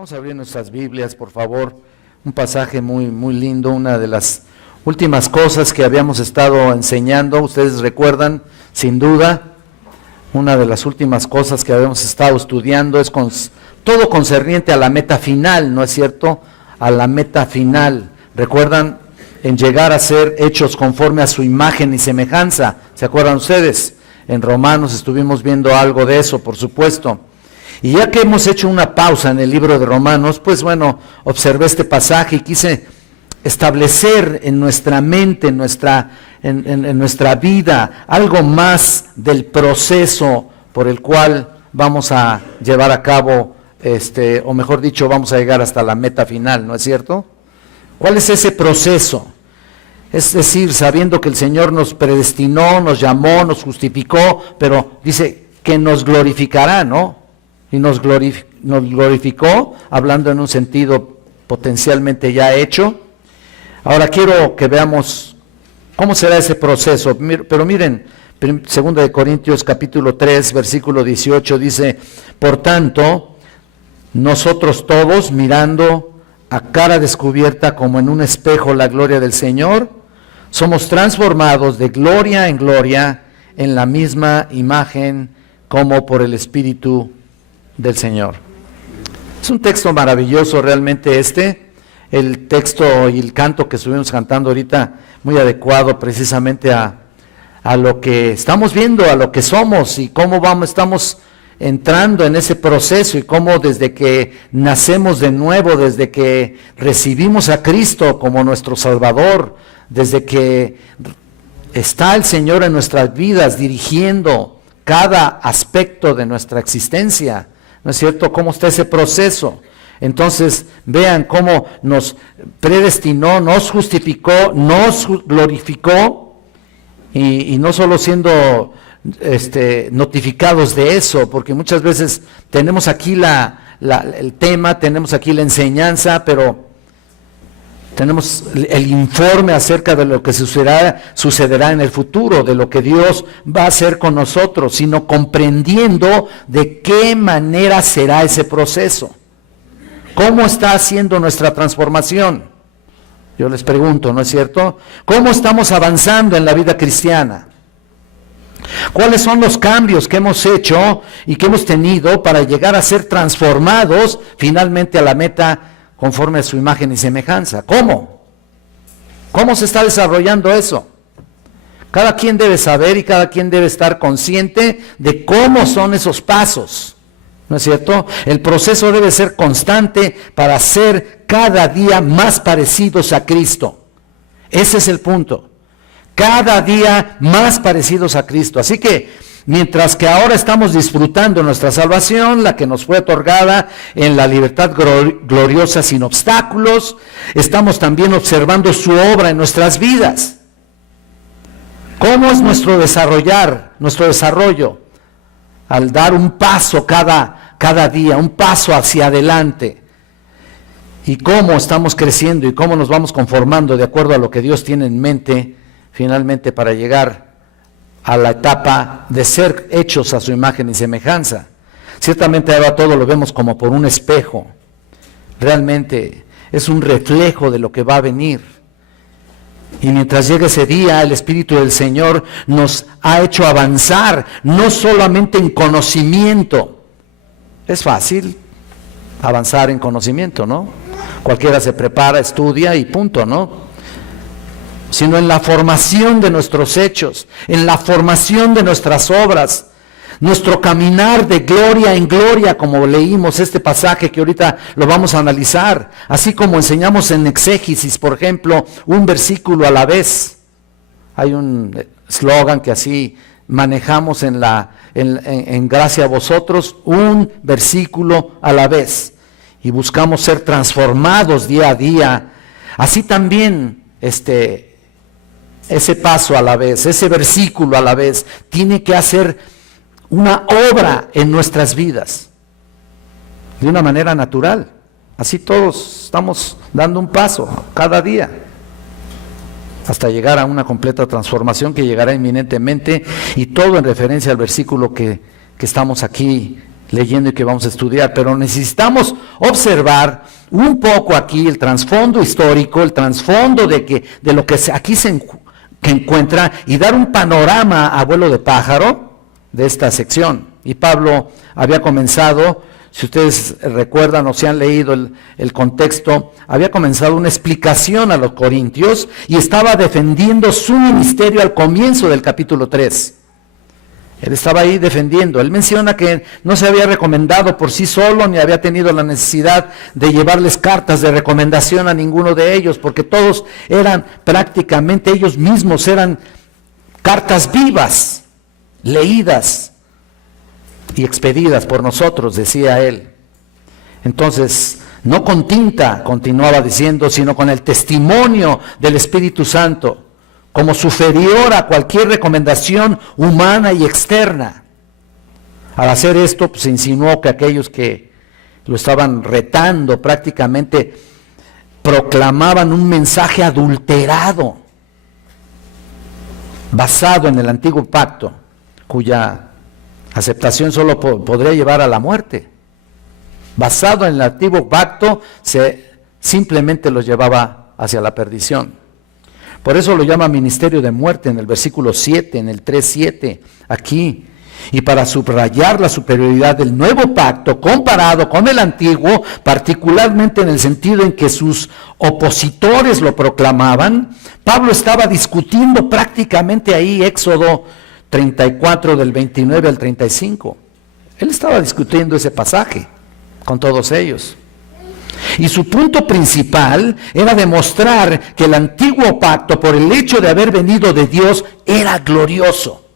Vamos a abrir nuestras Biblias, por favor. Un pasaje muy lindo, una de las últimas cosas que habíamos estado enseñando. Ustedes recuerdan, sin duda, una de las últimas cosas que habíamos estado estudiando es todo concerniente a la meta final, ¿no es cierto? A la meta final. ¿Recuerdan? En llegar a ser hechos conforme a su imagen y semejanza. ¿Se acuerdan ustedes? En Romanos estuvimos viendo algo de eso, por supuesto. Y ya que hemos hecho una pausa en el libro de Romanos, pues bueno, observé este pasaje y quise establecer en nuestra mente, en nuestra vida, algo más del proceso por el cual vamos a llevar a cabo, o mejor dicho, vamos a llegar hasta la meta final, ¿no es cierto? ¿Cuál es ese proceso? Es decir, sabiendo que el Señor nos predestinó, nos llamó, nos justificó, pero dice que nos glorificará, ¿no? Y nos glorificó, hablando en un sentido potencialmente ya hecho. Ahora quiero que veamos cómo será ese proceso. Pero miren, 2 Corintios capítulo 3, versículo 18 dice: por tanto, nosotros todos, mirando a cara descubierta como en un espejo la gloria del Señor, somos transformados de gloria en gloria en la misma imagen como por el Espíritu del Señor. Es un texto maravilloso realmente el texto y el canto que estuvimos cantando ahorita, muy adecuado precisamente a lo que estamos viendo, a lo que somos y cómo estamos entrando en ese proceso y cómo desde que nacemos de nuevo, desde que recibimos a Cristo como nuestro Salvador, desde que está el Señor en nuestras vidas dirigiendo cada aspecto de nuestra existencia, ¿no es cierto? ¿Cómo está ese proceso? Entonces, vean cómo nos predestinó, nos justificó, nos glorificó, y no solo siendo notificados de eso, porque muchas veces tenemos aquí el tema, tenemos aquí la enseñanza, pero tenemos el informe acerca de lo que sucederá en el futuro, de lo que Dios va a hacer con nosotros, sino comprendiendo de qué manera será ese proceso. ¿Cómo está haciendo nuestra transformación? Yo les pregunto, ¿no es cierto? ¿Cómo estamos avanzando en la vida cristiana? ¿Cuáles son los cambios que hemos hecho y que hemos tenido para llegar a ser transformados finalmente a la meta conforme a su imagen y semejanza? ¿Cómo? ¿Cómo se está desarrollando eso? Cada quien debe saber y cada quien debe estar consciente de cómo son esos pasos, ¿no es cierto? El proceso debe ser constante para ser cada día más parecidos a Cristo. Ese es el punto. Cada día más parecidos a Cristo. Así que, mientras que ahora estamos disfrutando nuestra salvación, la que nos fue otorgada en la libertad gloriosa sin obstáculos, estamos también observando su obra en nuestras vidas. ¿Cómo es nuestro desarrollo? Al dar un paso cada día, un paso hacia adelante. Y cómo estamos creciendo y cómo nos vamos conformando de acuerdo a lo que Dios tiene en mente finalmente para llegar a la etapa de ser hechos a su imagen y semejanza. Ciertamente ahora todo lo vemos como por un espejo. Realmente es un reflejo de lo que va a venir. Y mientras llegue ese día, el Espíritu del Señor nos ha hecho avanzar, no solamente en conocimiento. Es fácil avanzar en conocimiento, ¿no? Cualquiera se prepara, estudia y punto, ¿no? Sino en la formación de nuestros hechos, en la formación de nuestras obras, nuestro caminar de gloria en gloria, como leímos este pasaje que ahorita lo vamos a analizar, así como enseñamos en exégesis, por ejemplo, un versículo a la vez. Hay un eslogan que así manejamos en gracia a vosotros, un versículo a la vez, y buscamos ser transformados día a día. Así también ese paso a la vez, ese versículo a la vez, tiene que hacer una obra en nuestras vidas, de una manera natural. Así todos estamos dando un paso cada día, hasta llegar a una completa transformación que llegará inminentemente, y todo en referencia al versículo que estamos aquí leyendo y que vamos a estudiar, pero necesitamos observar un poco aquí el trasfondo histórico, el trasfondo de lo que aquí se encuentra y dar un panorama a vuelo de pájaro de esta sección. Y Pablo había comenzado, si ustedes recuerdan o se han leído el contexto, había comenzado una explicación a los corintios y estaba defendiendo su ministerio al comienzo del capítulo 3. Él estaba ahí defendiendo. Él menciona que no se había recomendado por sí solo, ni había tenido la necesidad de llevarles cartas de recomendación a ninguno de ellos, porque todos eran prácticamente, ellos mismos eran cartas vivas, leídas y expedidas por nosotros, decía él. Entonces, no con tinta, continuaba diciendo, sino con el testimonio del Espíritu Santo, como superior a cualquier recomendación humana y externa. Al hacer esto, pues, se insinuó que aquellos que lo estaban retando prácticamente proclamaban un mensaje adulterado, basado en el antiguo pacto, cuya aceptación solo podría llevar a la muerte. Basado en el antiguo pacto, simplemente los llevaba hacia la perdición. Por eso lo llama ministerio de muerte en el versículo 7, en el 3:7, aquí. Y para subrayar la superioridad del nuevo pacto comparado con el antiguo, particularmente en el sentido en que sus opositores lo proclamaban, Pablo estaba discutiendo prácticamente ahí Éxodo 34 del 29 al 35. Él estaba discutiendo ese pasaje con todos ellos. Y su punto principal era demostrar que el antiguo pacto, por el hecho de haber venido de Dios, era glorioso.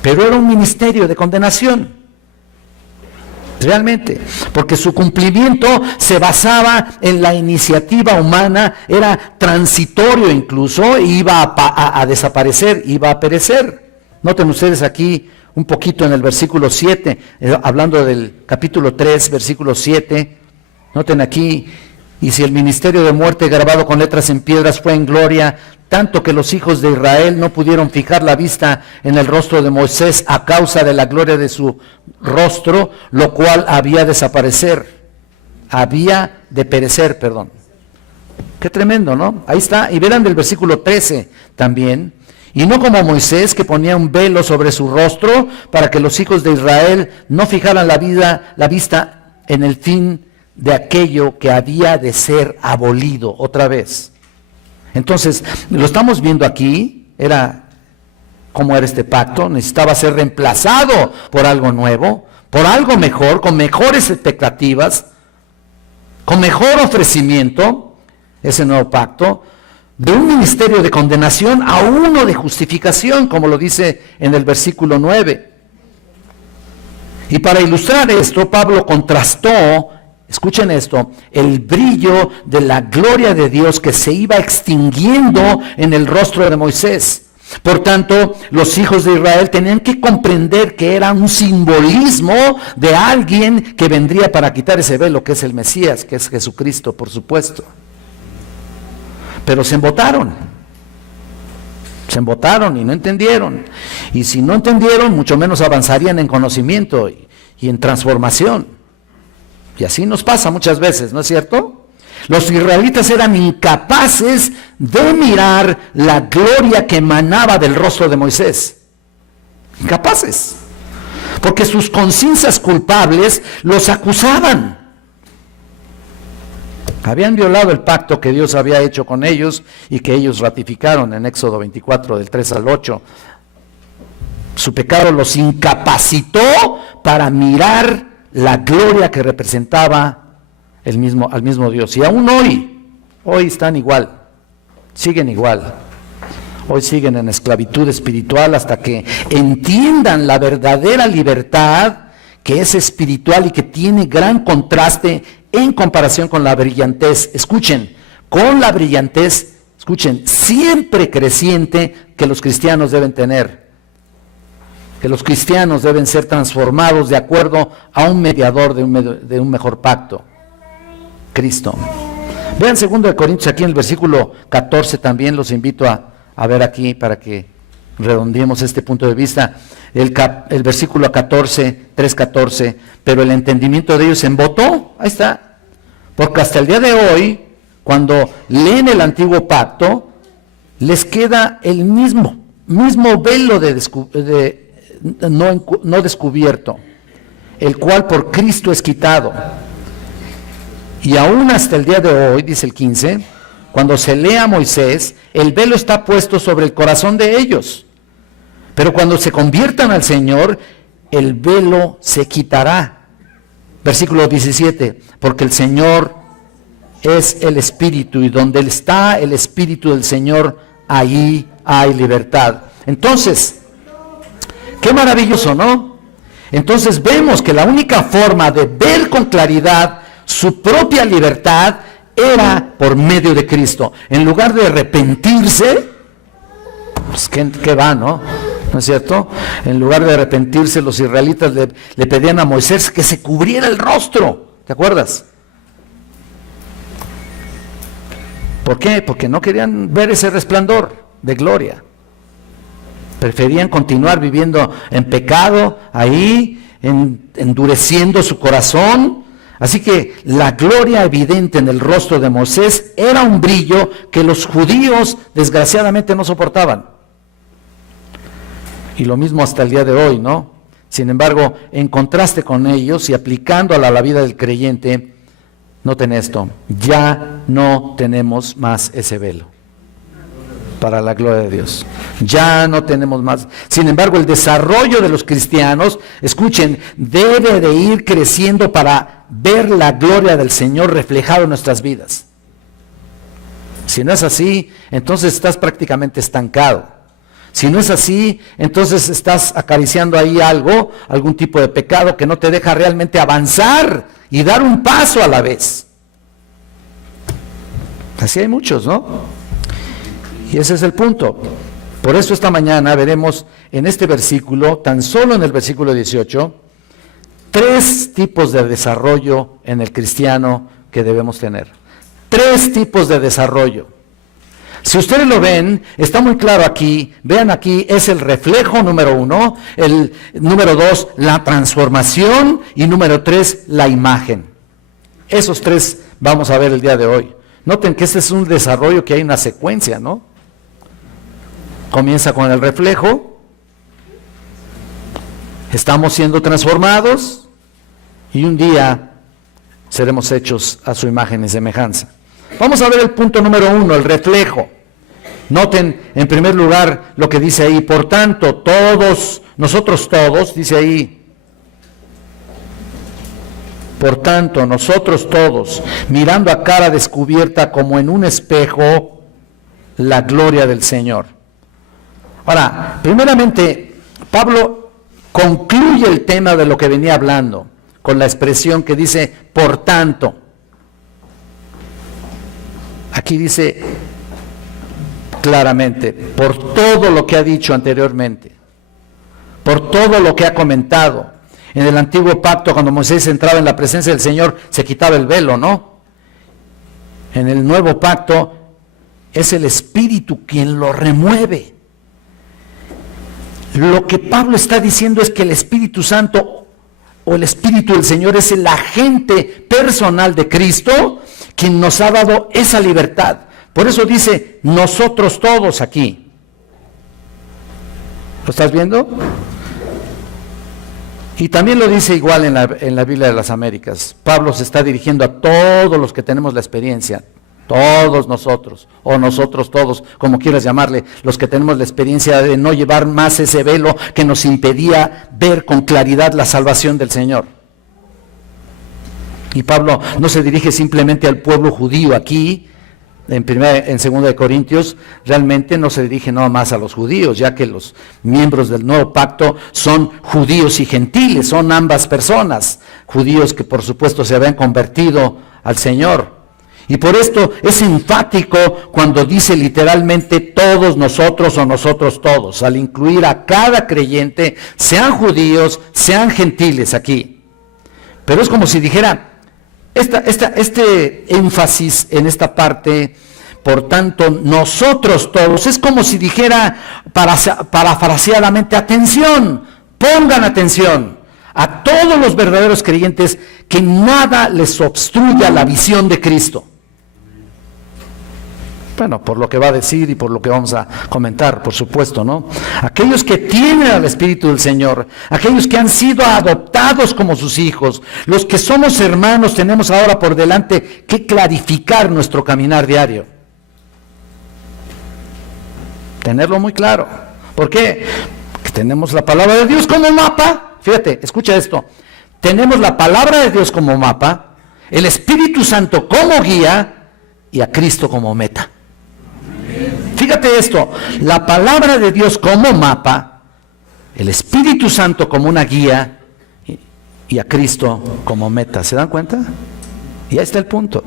Pero era un ministerio de condenación, realmente, porque su cumplimiento se basaba en la iniciativa humana, era transitorio incluso, e iba a desaparecer, iba a perecer. Noten ustedes aquí un poquito en el versículo 7, hablando del capítulo 3, versículo 7, noten aquí, y si el ministerio de muerte grabado con letras en piedras fue en gloria, tanto que los hijos de Israel no pudieron fijar la vista en el rostro de Moisés a causa de la gloria de su rostro, lo cual había de perecer. Qué tremendo, ¿no? Ahí está, y verán del versículo 13 también. Y no como Moisés, que ponía un velo sobre su rostro para que los hijos de Israel no fijaran la vista en el fin de aquello que había de ser abolido otra vez. Entonces, lo estamos viendo aquí, cómo era este pacto, necesitaba ser reemplazado por algo nuevo, por algo mejor, con mejores expectativas, con mejor ofrecimiento, ese nuevo pacto, de un ministerio de condenación a uno de justificación, como lo dice en el versículo 9. Y para ilustrar esto, Pablo contrastó, escuchen esto, el brillo de la gloria de Dios que se iba extinguiendo en el rostro de Moisés. Por tanto, los hijos de Israel tenían que comprender que era un simbolismo de alguien que vendría para quitar ese velo, que es el Mesías, que es Jesucristo, por supuesto. Pero se embotaron y no entendieron. Y si no entendieron, mucho menos avanzarían en conocimiento y en transformación. Y así nos pasa muchas veces, ¿no es cierto? Los israelitas eran incapaces de mirar la gloria que emanaba del rostro de Moisés. Incapaces. Porque sus conciencias culpables los acusaban. Habían violado el pacto que Dios había hecho con ellos y que ellos ratificaron en Éxodo 24, del 3 al 8. Su pecado los incapacitó para mirar la gloria que representaba al mismo Dios. Y aún hoy están igual, siguen igual. Hoy siguen en esclavitud espiritual hasta que entiendan la verdadera libertad que es espiritual y que tiene gran contraste en comparación con la brillantez, siempre creciente que los cristianos deben tener, que los cristianos deben ser transformados de acuerdo a un mediador de un mejor pacto, Cristo. Vean 2 Corintios aquí en el versículo 14 también, los invito a ver aquí para que redondeemos este punto de vista. El versículo 14, 3:14, pero el entendimiento de ellos se embotó. Ahí está. Porque hasta el día de hoy, cuando leen el antiguo pacto, les queda el mismo velo no descubierto, el cual por Cristo es quitado. Y aún hasta el día de hoy, dice el 15, cuando se lee a Moisés, el velo está puesto sobre el corazón de ellos. Pero cuando se conviertan al Señor, el velo se quitará. Versículo 17, porque el Señor es el Espíritu, y donde está el Espíritu del Señor, allí hay libertad. Entonces, qué maravilloso, ¿no? Entonces vemos que la única forma de ver con claridad su propia libertad era por medio de Cristo. En lugar de arrepentirse, pues ¿qué va, no? ¿No es cierto? En lugar de arrepentirse, los israelitas le pedían a Moisés que se cubriera el rostro. ¿Te acuerdas? ¿Por qué? Porque no querían ver ese resplandor de gloria. Preferían continuar viviendo en pecado, ahí, endureciendo su corazón. Así que la gloria evidente en el rostro de Moisés era un brillo que los judíos desgraciadamente no soportaban. Y lo mismo hasta el día de hoy, ¿no? Sin embargo, en contraste con ellos y aplicándola a la vida del creyente, noten esto, ya no tenemos más ese velo. Para la gloria de Dios. Ya no tenemos más. Sin embargo, el desarrollo de los cristianos, escuchen, debe de ir creciendo para ver la gloria del Señor reflejada en nuestras vidas. Si no es así, entonces estás prácticamente estancado. Si no es así, entonces estás acariciando ahí algún tipo de pecado que no te deja realmente avanzar y dar un paso a la vez. Así hay muchos, ¿no? Y ese es el punto. Por eso esta mañana veremos en este versículo, tan solo en el versículo 18, 3 tipos de desarrollo en el cristiano que debemos tener. 3 tipos de desarrollo. Si ustedes lo ven, está muy claro aquí, vean aquí, es el reflejo número 1, el número 2, la transformación, y número 3, la imagen. Esos 3 vamos a ver el día de hoy. Noten que este es un desarrollo que hay una secuencia, ¿no? Comienza con el reflejo, estamos siendo transformados, y un día seremos hechos a su imagen y semejanza. Vamos a ver el punto número 1, el reflejo. Noten en primer lugar lo que dice ahí, por tanto, nosotros todos, dice ahí, por tanto, nosotros todos, mirando a cara descubierta como en un espejo, la gloria del Señor. Ahora, primeramente, Pablo concluye el tema de lo que venía hablando, con la expresión que dice, por tanto. Aquí dice claramente, por todo lo que ha dicho anteriormente, por todo lo que ha comentado. En el antiguo pacto, cuando Moisés entraba en la presencia del Señor, se quitaba el velo, ¿no? En el nuevo pacto, es el Espíritu quien lo remueve. Lo que Pablo está diciendo es que el Espíritu Santo o el Espíritu del Señor es el agente personal de Cristo, quien nos ha dado esa libertad. Por eso dice, nosotros todos aquí. ¿Lo estás viendo? Y también lo dice igual en la Biblia de las Américas. Pablo se está dirigiendo a todos los que tenemos la experiencia. Todos nosotros, o nosotros todos, como quieras llamarle, los que tenemos la experiencia de no llevar más ese velo que nos impedía ver con claridad la salvación del Señor. Y Pablo no se dirige simplemente al pueblo judío aquí, en 2 de Corintios, realmente no se dirige nada más a los judíos, ya que los miembros del nuevo pacto son judíos y gentiles, son ambas personas, judíos que por supuesto se habían convertido al Señor. Y por esto es enfático cuando dice literalmente todos nosotros o nosotros todos, al incluir a cada creyente, sean judíos, sean gentiles aquí. Pero es como si dijera, este énfasis en esta parte por tanto, nosotros todos, es como si dijera parafraseadamente, atención, pongan atención a todos los verdaderos creyentes, que nada les obstruya la visión de Cristo. Bueno, por lo que va a decir y por lo que vamos a comentar, por supuesto, ¿no? Aquellos que tienen al Espíritu del Señor, aquellos que han sido adoptados como sus hijos, los que somos hermanos, tenemos ahora por delante que clarificar nuestro caminar diario. Tenerlo muy claro. ¿Por qué? Porque tenemos la palabra de Dios como mapa. Fíjate, escucha esto. Tenemos la palabra de Dios como mapa, el Espíritu Santo como guía y a Cristo como meta. Fíjate esto, la palabra de Dios como mapa, el Espíritu Santo como una guía y a Cristo como meta. ¿Se dan cuenta? Y ahí está el punto.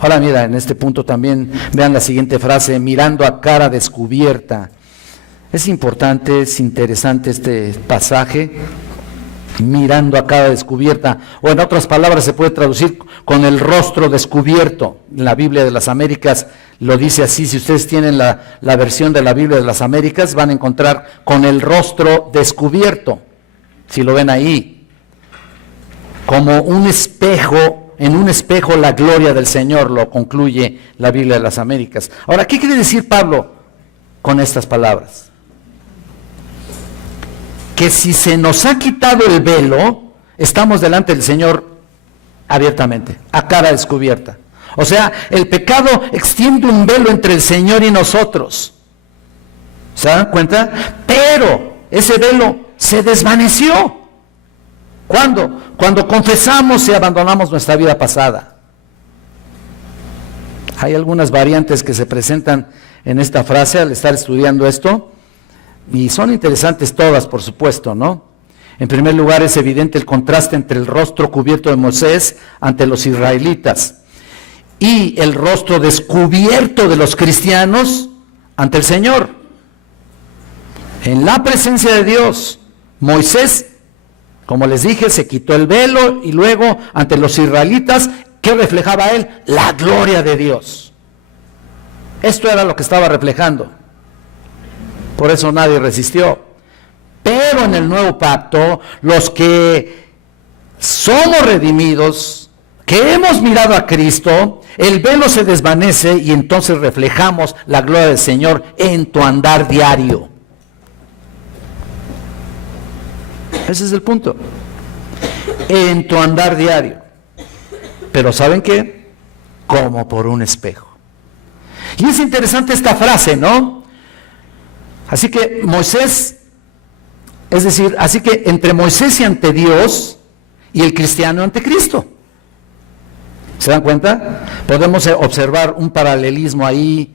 Ahora mira, en este punto también vean la siguiente frase, mirando a cara descubierta. Es importante, es interesante este pasaje, mirando a cara descubierta, o en otras palabras se puede traducir con el rostro descubierto. En la Biblia de las Américas lo dice así. Si ustedes tienen la versión de la Biblia de las Américas, van a encontrar con el rostro descubierto, si lo ven ahí, como un espejo, en un espejo la gloria del Señor, lo concluye la Biblia de las Américas. Ahora, ¿qué quiere decir Pablo con estas palabras? Que si se nos ha quitado el velo, estamos delante del Señor abiertamente, a cara descubierta. O sea, el pecado extiende un velo entre el Señor y nosotros. ¿Se dan cuenta? Pero ese velo se desvaneció. ¿Cuándo? Cuando confesamos y abandonamos nuestra vida pasada. Hay algunas variantes que se presentan en esta frase al estar estudiando esto. Y son interesantes todas, por supuesto, ¿no? En primer lugar, es evidente el contraste entre el rostro cubierto de Moisés ante los israelitas y el rostro descubierto de los cristianos ante el Señor. En la presencia de Dios, Moisés, como les dije, se quitó el velo y luego ante los israelitas, ¿qué reflejaba él? La gloria de Dios. Esto era lo que estaba reflejando. Por eso nadie resistió. Pero en el nuevo pacto, los que somos redimidos, que hemos mirado a Cristo, el velo se desvanece y entonces reflejamos la gloria del Señor en tu andar diario. Ese es el punto. En tu andar diario. Pero ¿saben qué? Como por un espejo. Y es interesante esta frase, ¿no? Así que Moisés, es decir, así que entre Moisés y ante Dios y el cristiano ante Cristo. ¿Se dan cuenta? Podemos observar un paralelismo ahí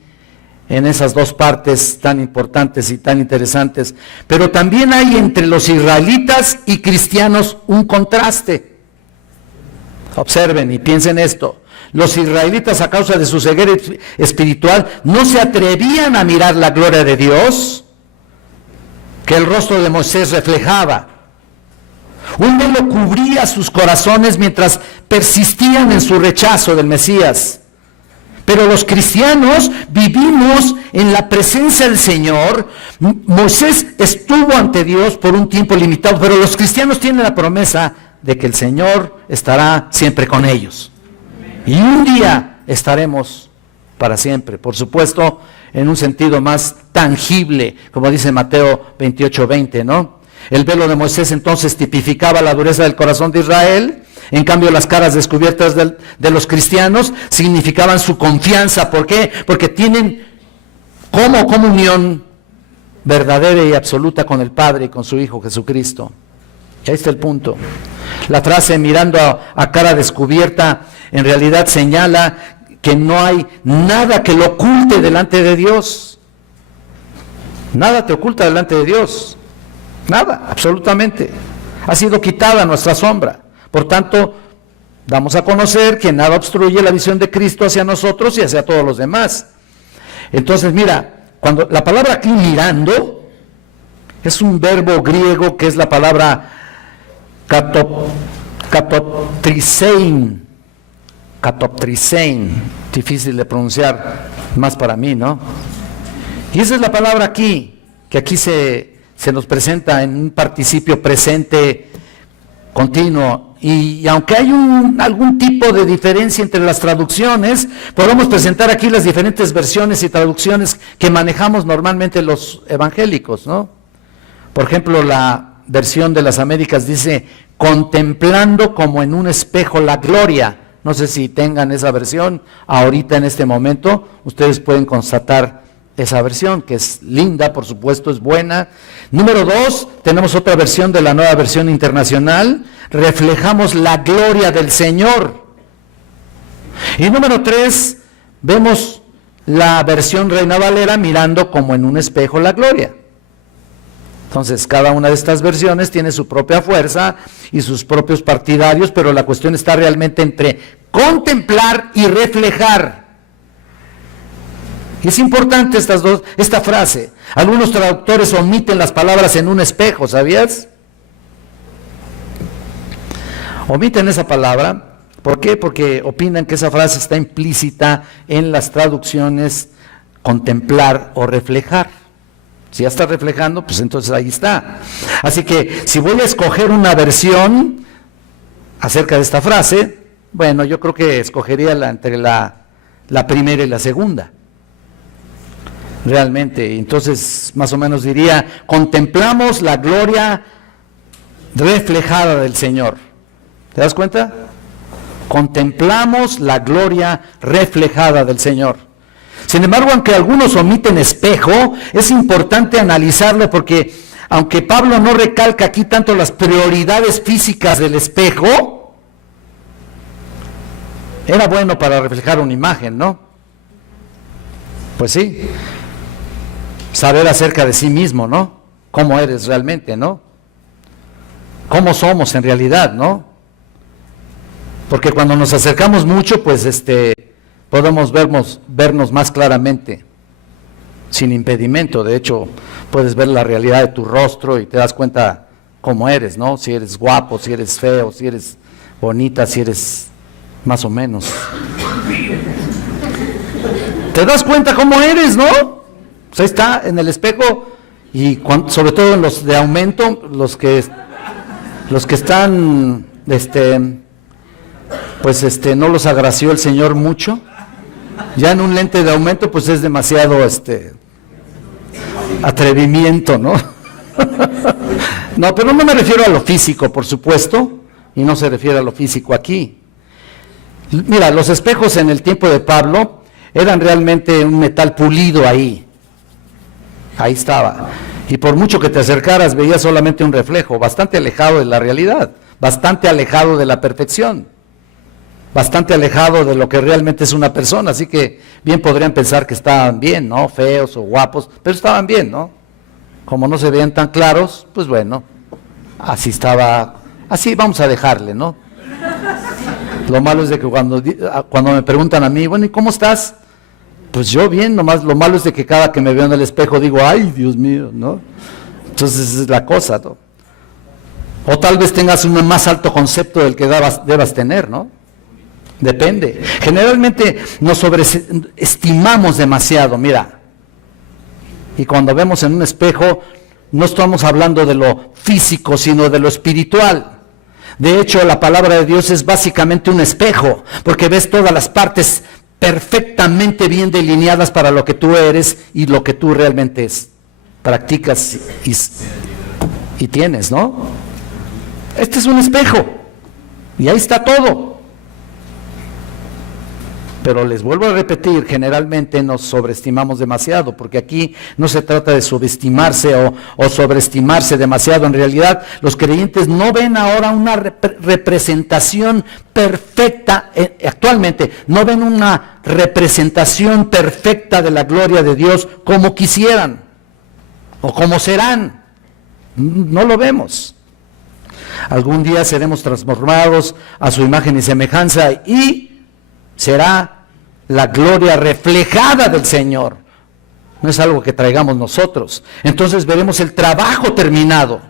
en esas dos partes tan importantes y tan interesantes. Pero también hay entre los israelitas y cristianos un contraste. Observen y piensen esto. Los israelitas, a causa de su ceguera espiritual, no se atrevían a mirar la gloria de Dios que el rostro de Moisés reflejaba. Un velo cubría sus corazones mientras persistían en su rechazo del Mesías. Pero los cristianos vivimos en la presencia del Señor. Moisés estuvo ante Dios por un tiempo limitado, pero los cristianos tienen la promesa de que el Señor estará siempre con ellos. Y un día estaremos para siempre, por supuesto, en un sentido más tangible, como dice Mateo 28:20, ¿no? El velo de Moisés entonces tipificaba la dureza del corazón de Israel. En cambio, las caras descubiertas de los cristianos significaban su confianza. ¿Por qué? Porque tienen como comunión verdadera y absoluta con el Padre y con su Hijo Jesucristo. Y ahí está el punto. La frase mirando a cara descubierta en realidad señala que no hay nada que lo oculte delante de Dios. Nada te oculta delante de Dios. Nada, absolutamente. Ha sido quitada nuestra sombra. Por tanto, damos a conocer que nada obstruye la visión de Cristo hacia nosotros y hacia todos los demás. Entonces, mira, cuando la palabra aquí mirando es un verbo griego que es la palabra katotrisein, Katoptrisein, difícil de pronunciar, más para mí, ¿no? Y esa es la palabra aquí, que aquí se nos presenta en un participio presente continuo. Y aunque hay algún tipo de diferencia entre las traducciones, podemos presentar aquí las diferentes versiones y traducciones que manejamos normalmente los evangélicos, ¿no? Por ejemplo, la versión de las Américas dice, contemplando como en un espejo la gloria. No sé si tengan esa versión ahorita en este momento, ustedes pueden constatar esa versión, que es linda, por supuesto, es buena. Número 2, tenemos otra versión de la Nueva Versión Internacional, reflejamos la gloria del Señor. Y número 3, vemos la versión Reina Valera, mirando como en un espejo la gloria. Entonces, cada una de estas versiones tiene su propia fuerza y sus propios partidarios, pero la cuestión está realmente entre contemplar y reflejar. Y es importante esta frase. Algunos traductores omiten las palabras en un espejo, ¿sabías? Omiten esa palabra. ¿Por qué? Porque opinan que esa frase está implícita en las traducciones contemplar o reflejar. Si ya está reflejando, pues entonces ahí está. Así que si voy a escoger una versión acerca de esta frase, bueno, yo creo que escogería entre la primera y la segunda. Realmente, entonces más o menos diría, contemplamos la gloria reflejada del Señor. ¿Te das cuenta? Contemplamos la gloria reflejada del Señor. Sin embargo, aunque algunos omiten espejo, es importante analizarlo porque, aunque Pablo no recalca aquí tanto las prioridades físicas del espejo, era bueno para reflejar una imagen, ¿no? Pues sí. Saber acerca de sí mismo, ¿no? Cómo eres realmente, ¿no? Cómo somos en realidad, ¿no? Porque cuando nos acercamos mucho, pues podemos vernos más claramente, sin impedimento. De hecho, puedes ver la realidad de tu rostro y te das cuenta cómo eres, ¿no? Si eres guapo, si eres feo, si eres bonita, si eres más o menos. Te das cuenta cómo eres, ¿no? Pues ahí está, en el espejo, y sobre todo en los de aumento, los que están, pues no los agració el Señor mucho. Ya en un lente de aumento, pues es demasiado atrevimiento, ¿no? No, pero no me refiero a lo físico, por supuesto, y no se refiere a lo físico aquí. Mira, los espejos en el tiempo de Pablo eran realmente un metal pulido ahí. Ahí estaba. Y por mucho que te acercaras, veías solamente un reflejo, bastante alejado de la realidad, bastante alejado de la perfección, bastante alejado de lo que realmente es una persona. Así que bien podrían pensar que estaban bien, ¿no? Feos o guapos, pero estaban bien, ¿no? Como no se veían tan claros, pues bueno, así estaba, así vamos a dejarle, ¿no? Lo malo es de que cuando me preguntan a mí, bueno, ¿y cómo estás? Pues yo bien, nomás lo malo es de que cada que me veo en el espejo digo, ay, Dios mío, ¿no? Entonces esa es la cosa, ¿no? O tal vez tengas un más alto concepto del que debas tener, ¿no? Depende. Generalmente nos sobreestimamos demasiado, mira. Y cuando vemos en un espejo, no estamos hablando de lo físico, sino de lo espiritual. De hecho, la palabra de Dios es básicamente un espejo, porque ves todas las partes perfectamente bien delineadas para lo que tú eres y lo que tú realmente practicas y tienes, ¿no? Este es un espejo y ahí está todo. Pero les vuelvo a repetir, generalmente nos sobreestimamos demasiado, porque aquí no se trata de subestimarse o sobreestimarse demasiado. En realidad, los creyentes no ven ahora una representación perfecta, actualmente, no ven una representación perfecta de la gloria de Dios como quisieran, o como serán. No lo vemos. Algún día seremos transformados a su imagen y semejanza y será la gloria reflejada del Señor. No es algo que traigamos nosotros. Entonces veremos el trabajo terminado.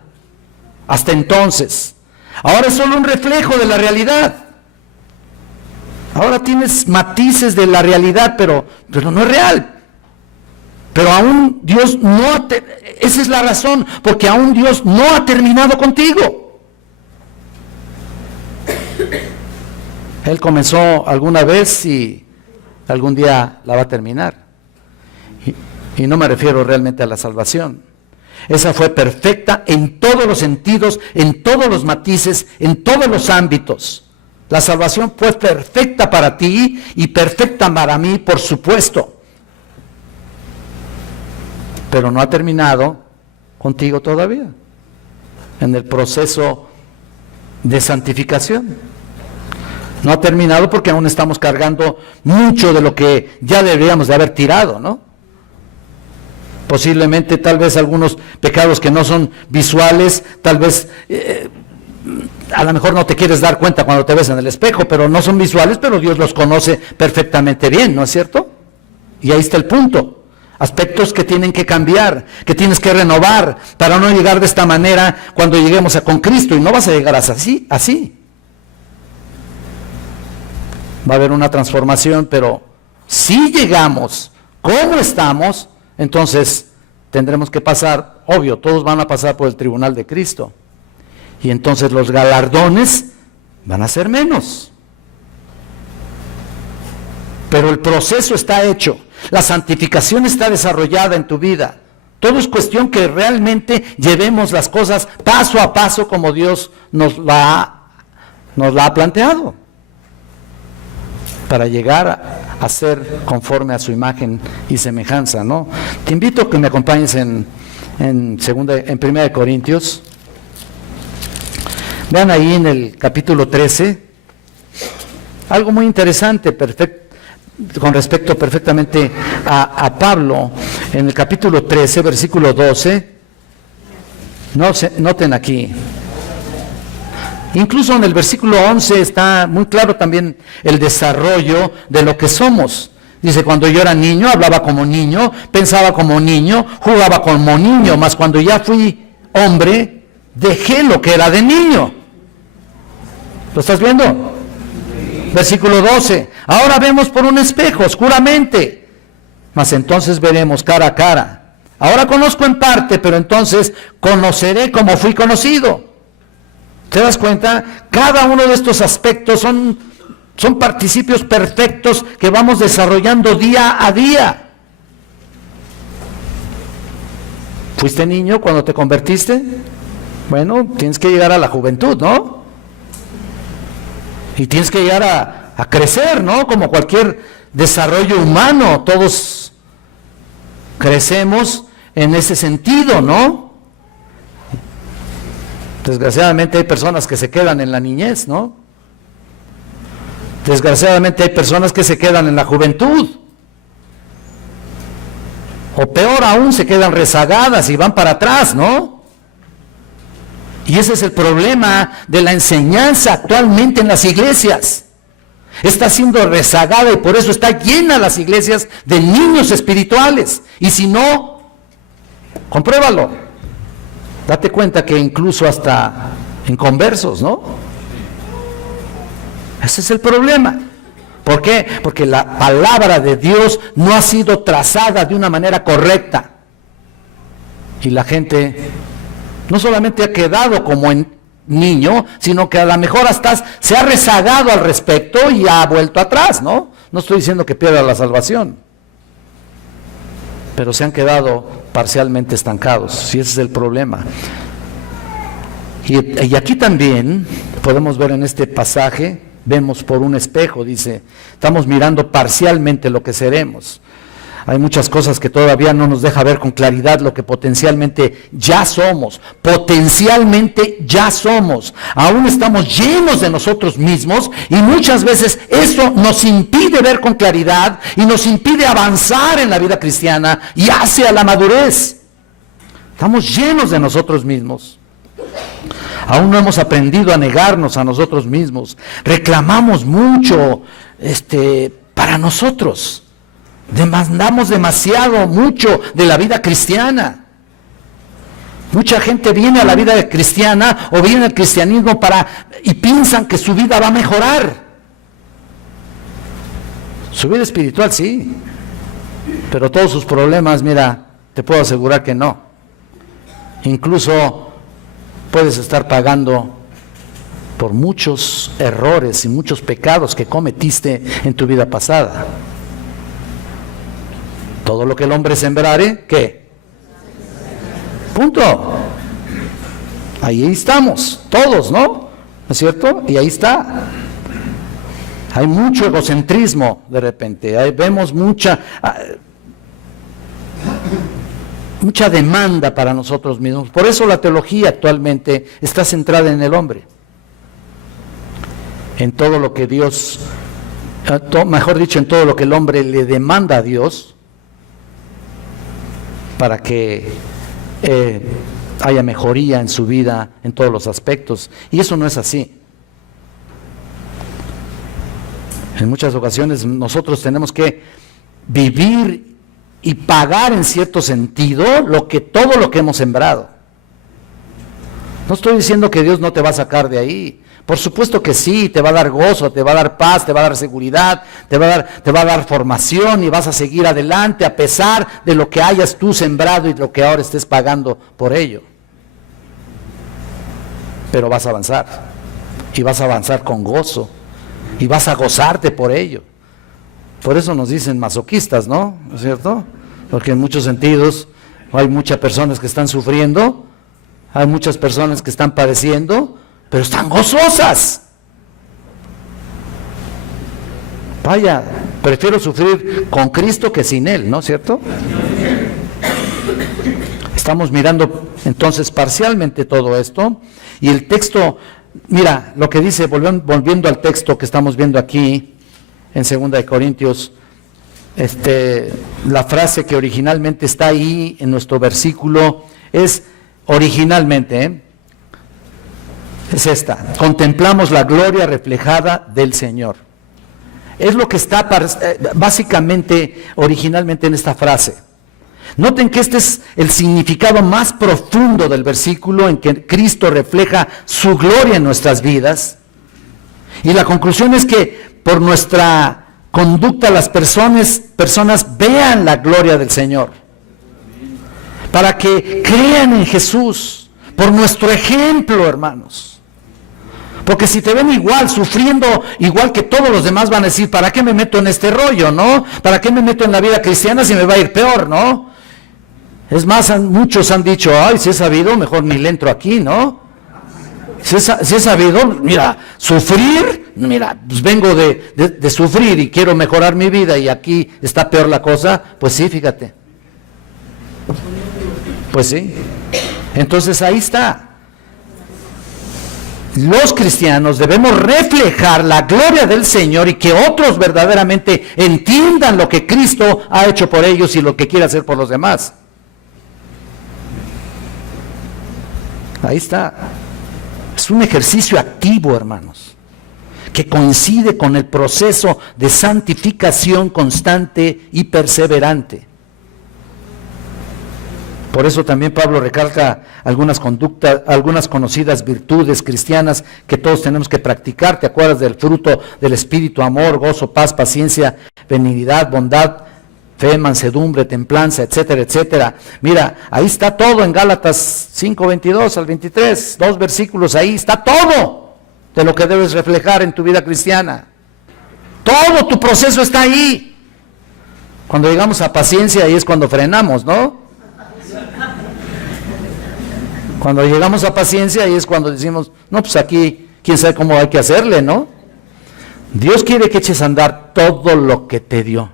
Hasta entonces. Ahora es solo un reflejo de la realidad. Ahora tienes matices de la realidad, pero no es real. Pero aún Dios esa es la razón, porque aún Dios no ha terminado contigo. Él comenzó alguna vez y algún día la va a terminar. Y no me refiero realmente a la salvación. Esa fue perfecta en todos los sentidos, en todos los matices, en todos los ámbitos. La salvación fue perfecta para ti y perfecta para mí, por supuesto. Pero no ha terminado contigo todavía, en el proceso de santificación. No ha terminado porque aún estamos cargando mucho de lo que ya deberíamos de haber tirado, ¿no? Posiblemente, tal vez algunos pecados que no son visuales, tal vez, a lo mejor no te quieres dar cuenta cuando te ves en el espejo, pero no son visuales, pero Dios los conoce perfectamente bien, ¿no es cierto? Y ahí está el punto. Aspectos que tienen que cambiar, que tienes que renovar, para no llegar de esta manera cuando lleguemos con Cristo, y no vas a llegar así. Va a haber una transformación, pero si llegamos como estamos, entonces tendremos que pasar, obvio, todos van a pasar por el tribunal de Cristo, y entonces los galardones van a ser menos. Pero el proceso está hecho, la santificación está desarrollada en tu vida. Todo es cuestión que realmente llevemos las cosas paso a paso como Dios nos la ha planteado, para llegar a ser conforme a su imagen y semejanza, ¿no? Te invito a que me acompañes en 1 Corintios. Vean ahí en el capítulo 13, algo muy interesante, con respecto perfectamente a Pablo, en el capítulo 13, versículo 12, noten aquí, incluso en el versículo 11 está muy claro también el desarrollo de lo que somos. Dice, cuando yo era niño, hablaba como niño, pensaba como niño, jugaba como niño, mas cuando ya fui hombre, dejé lo que era de niño. ¿Lo estás viendo? Versículo 12, ahora vemos por un espejo, oscuramente, mas entonces veremos cara a cara. Ahora conozco en parte, pero entonces conoceré como fui conocido. ¿Te das cuenta? Cada uno de estos aspectos son participios perfectos que vamos desarrollando día a día. ¿Fuiste niño cuando te convertiste? Bueno, tienes que llegar a la juventud, ¿no? Y tienes que llegar a crecer, ¿no? Como cualquier desarrollo humano, todos crecemos en ese sentido, ¿no? Desgraciadamente hay personas que se quedan en la niñez, ¿no? Desgraciadamente hay personas que se quedan en la juventud. O peor aún, se quedan rezagadas y van para atrás, ¿no? Y ese es el problema de la enseñanza actualmente en las iglesias. Está siendo rezagada y por eso está llena las iglesias de niños espirituales. Y si no, compruébalo. Date cuenta que incluso hasta en conversos, ¿no? Ese es el problema. ¿Por qué? Porque la palabra de Dios no ha sido trazada de una manera correcta. Y la gente no solamente ha quedado como en niño, sino que a lo mejor hasta se ha rezagado al respecto y ha vuelto atrás, ¿no? No estoy diciendo que pierda la salvación, pero se han quedado parcialmente estancados, y ese es el problema. Y aquí también podemos ver en este pasaje, vemos por un espejo, dice, estamos mirando parcialmente lo que seremos. Hay muchas cosas que todavía no nos deja ver con claridad lo que potencialmente ya somos. Potencialmente ya somos. Aún estamos llenos de nosotros mismos y muchas veces eso nos impide ver con claridad y nos impide avanzar en la vida cristiana y hacia la madurez. Estamos llenos de nosotros mismos. Aún no hemos aprendido a negarnos a nosotros mismos. Reclamamos mucho para nosotros. Demandamos demasiado, mucho de la vida cristiana. Mucha gente viene a la vida cristiana o viene al cristianismo y piensan que su vida va a mejorar. Su vida espiritual sí, pero todos sus problemas, mira, te puedo asegurar que no. Incluso puedes estar pagando por muchos errores y muchos pecados que cometiste en tu vida pasada. Todo lo que el hombre sembrare, ¿qué? Punto. Ahí estamos, todos, ¿no? ¿No es cierto? Y ahí está. Hay mucho egocentrismo de repente, ahí vemos mucha demanda para nosotros mismos. Por eso la teología actualmente está centrada en el hombre, en todo lo que Dios, mejor dicho, en todo lo que el hombre le demanda a Dios para que haya mejoría en su vida en todos los aspectos. Y eso no es así. En muchas ocasiones nosotros tenemos que vivir y pagar en cierto sentido todo lo que hemos sembrado. No estoy diciendo que Dios no te va a sacar de ahí. Por supuesto que sí, te va a dar gozo, te va a dar paz, te va a dar seguridad, te va a dar formación y vas a seguir adelante a pesar de lo que hayas tú sembrado y lo que ahora estés pagando por ello. Pero vas a avanzar, y vas a avanzar con gozo, y vas a gozarte por ello. Por eso nos dicen masoquistas, ¿no? ¿No es cierto? Porque en muchos sentidos hay muchas personas que están sufriendo, hay muchas personas que están padeciendo, pero están gozosas. Vaya, prefiero sufrir con Cristo que sin Él, ¿no es cierto? Estamos mirando entonces parcialmente todo esto, y el texto, mira, lo que dice, volviendo al texto que estamos viendo aquí, en 2 de Corintios, la frase que originalmente está ahí en nuestro versículo, es originalmente, es esta: contemplamos la gloria reflejada del Señor. Es lo que está básicamente, originalmente en esta frase. Noten que este es el significado más profundo del versículo, en que Cristo refleja su gloria en nuestras vidas. Y la conclusión es que por nuestra conducta las personas vean la gloria del Señor, para que crean en Jesús, por nuestro ejemplo, hermanos. Porque si te ven igual, sufriendo igual que todos los demás, van a decir: ¿para qué me meto en este rollo, no? ¿Para qué me meto en la vida cristiana si me va a ir peor, no? Es más, muchos han dicho: ay, si he sabido, mejor ni le entro aquí, ¿no? Si he sabido, mira, sufrir, mira, pues vengo de sufrir y quiero mejorar mi vida y aquí está peor la cosa, pues sí, fíjate. Pues sí. Entonces ahí está. Los cristianos debemos reflejar la gloria del Señor y que otros verdaderamente entiendan lo que Cristo ha hecho por ellos y lo que quiere hacer por los demás. Ahí está. Es un ejercicio activo, hermanos, que coincide con el proceso de santificación constante y perseverante. Por eso también Pablo recalca algunas conductas, algunas conocidas virtudes cristianas que todos tenemos que practicar. ¿Te acuerdas del fruto del Espíritu? Amor, gozo, paz, paciencia, benignidad, bondad, fe, mansedumbre, templanza, etcétera, etcétera. Mira, ahí está todo en Gálatas 5:22 al 23, 2 versículos, ahí está todo de lo que debes reflejar en tu vida cristiana. Todo tu proceso está ahí. Cuando llegamos a paciencia, ahí es cuando frenamos, ¿no? Cuando llegamos a paciencia, ahí es cuando decimos: no, pues aquí, quién sabe cómo hay que hacerle, ¿no? Dios quiere que eches a andar todo lo que te dio.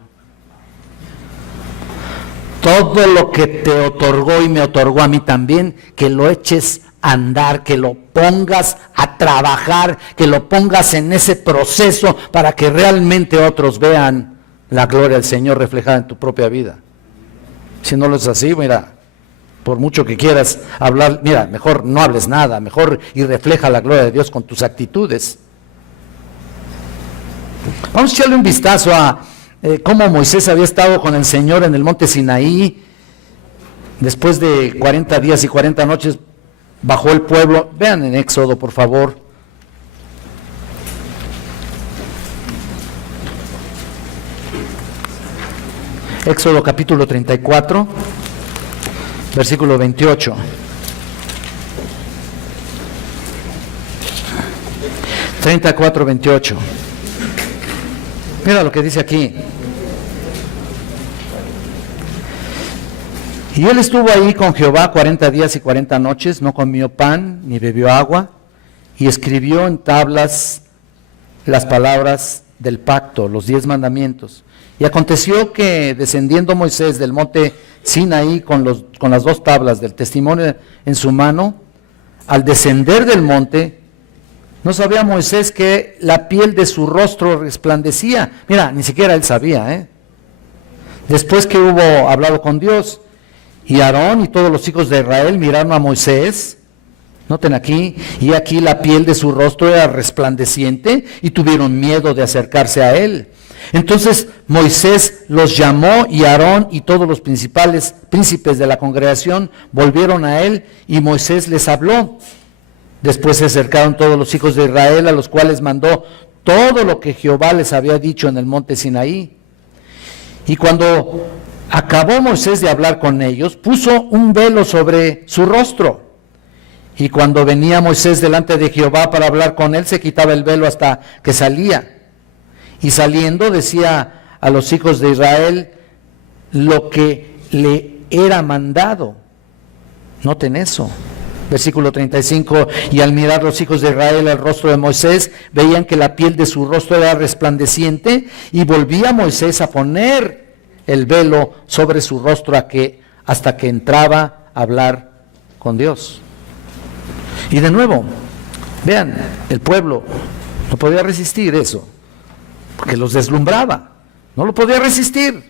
Todo lo que te otorgó y me otorgó a mí también, que lo eches a andar, que lo pongas a trabajar, que lo pongas en ese proceso para que realmente otros vean la gloria del Señor reflejada en tu propia vida. Si no lo es así, mira, por mucho que quieras hablar, mira, mejor no hables nada, mejor y refleja la gloria de Dios con tus actitudes. Vamos a echarle un vistazo a cómo Moisés había estado con el Señor en el monte Sinaí. Después de 40 días y 40 noches bajó el pueblo. Vean en Éxodo, por favor. Éxodo capítulo 34, versículo 28. 34:28. Mira lo que dice aquí. Y él estuvo ahí con Jehová 40 días y 40 noches, no comió pan ni bebió agua, y escribió en tablas las palabras del pacto, los 10 mandamientos. Y aconteció que descendiendo Moisés del monte Sinaí con las 2 tablas del testimonio en su mano, al descender del monte, no sabía Moisés que la piel de su rostro resplandecía. Mira, ni siquiera él sabía, Después que hubo hablado con Dios, y Aarón y todos los hijos de Israel miraron a Moisés, noten aquí, y aquí la piel de su rostro era resplandeciente, y tuvieron miedo de acercarse a él. Entonces Moisés los llamó, y Aarón y todos los principales príncipes de la congregación volvieron a él, y Moisés les habló. Después se acercaron todos los hijos de Israel, a los cuales mandó todo lo que Jehová les había dicho en el monte Sinaí. Y cuando acabó Moisés de hablar con ellos, puso un velo sobre su rostro. Y cuando venía Moisés delante de Jehová para hablar con él, se quitaba el velo hasta que salía. Y saliendo decía a los hijos de Israel lo que le era mandado. Noten eso. Versículo 35, y al mirar los hijos de Israel el rostro de Moisés, veían que la piel de su rostro era resplandeciente, y volvía Moisés a poner el velo sobre su rostro hasta que entraba a hablar con Dios. Y de nuevo, vean, el pueblo no podía resistir eso, porque los deslumbraba, no lo podía resistir,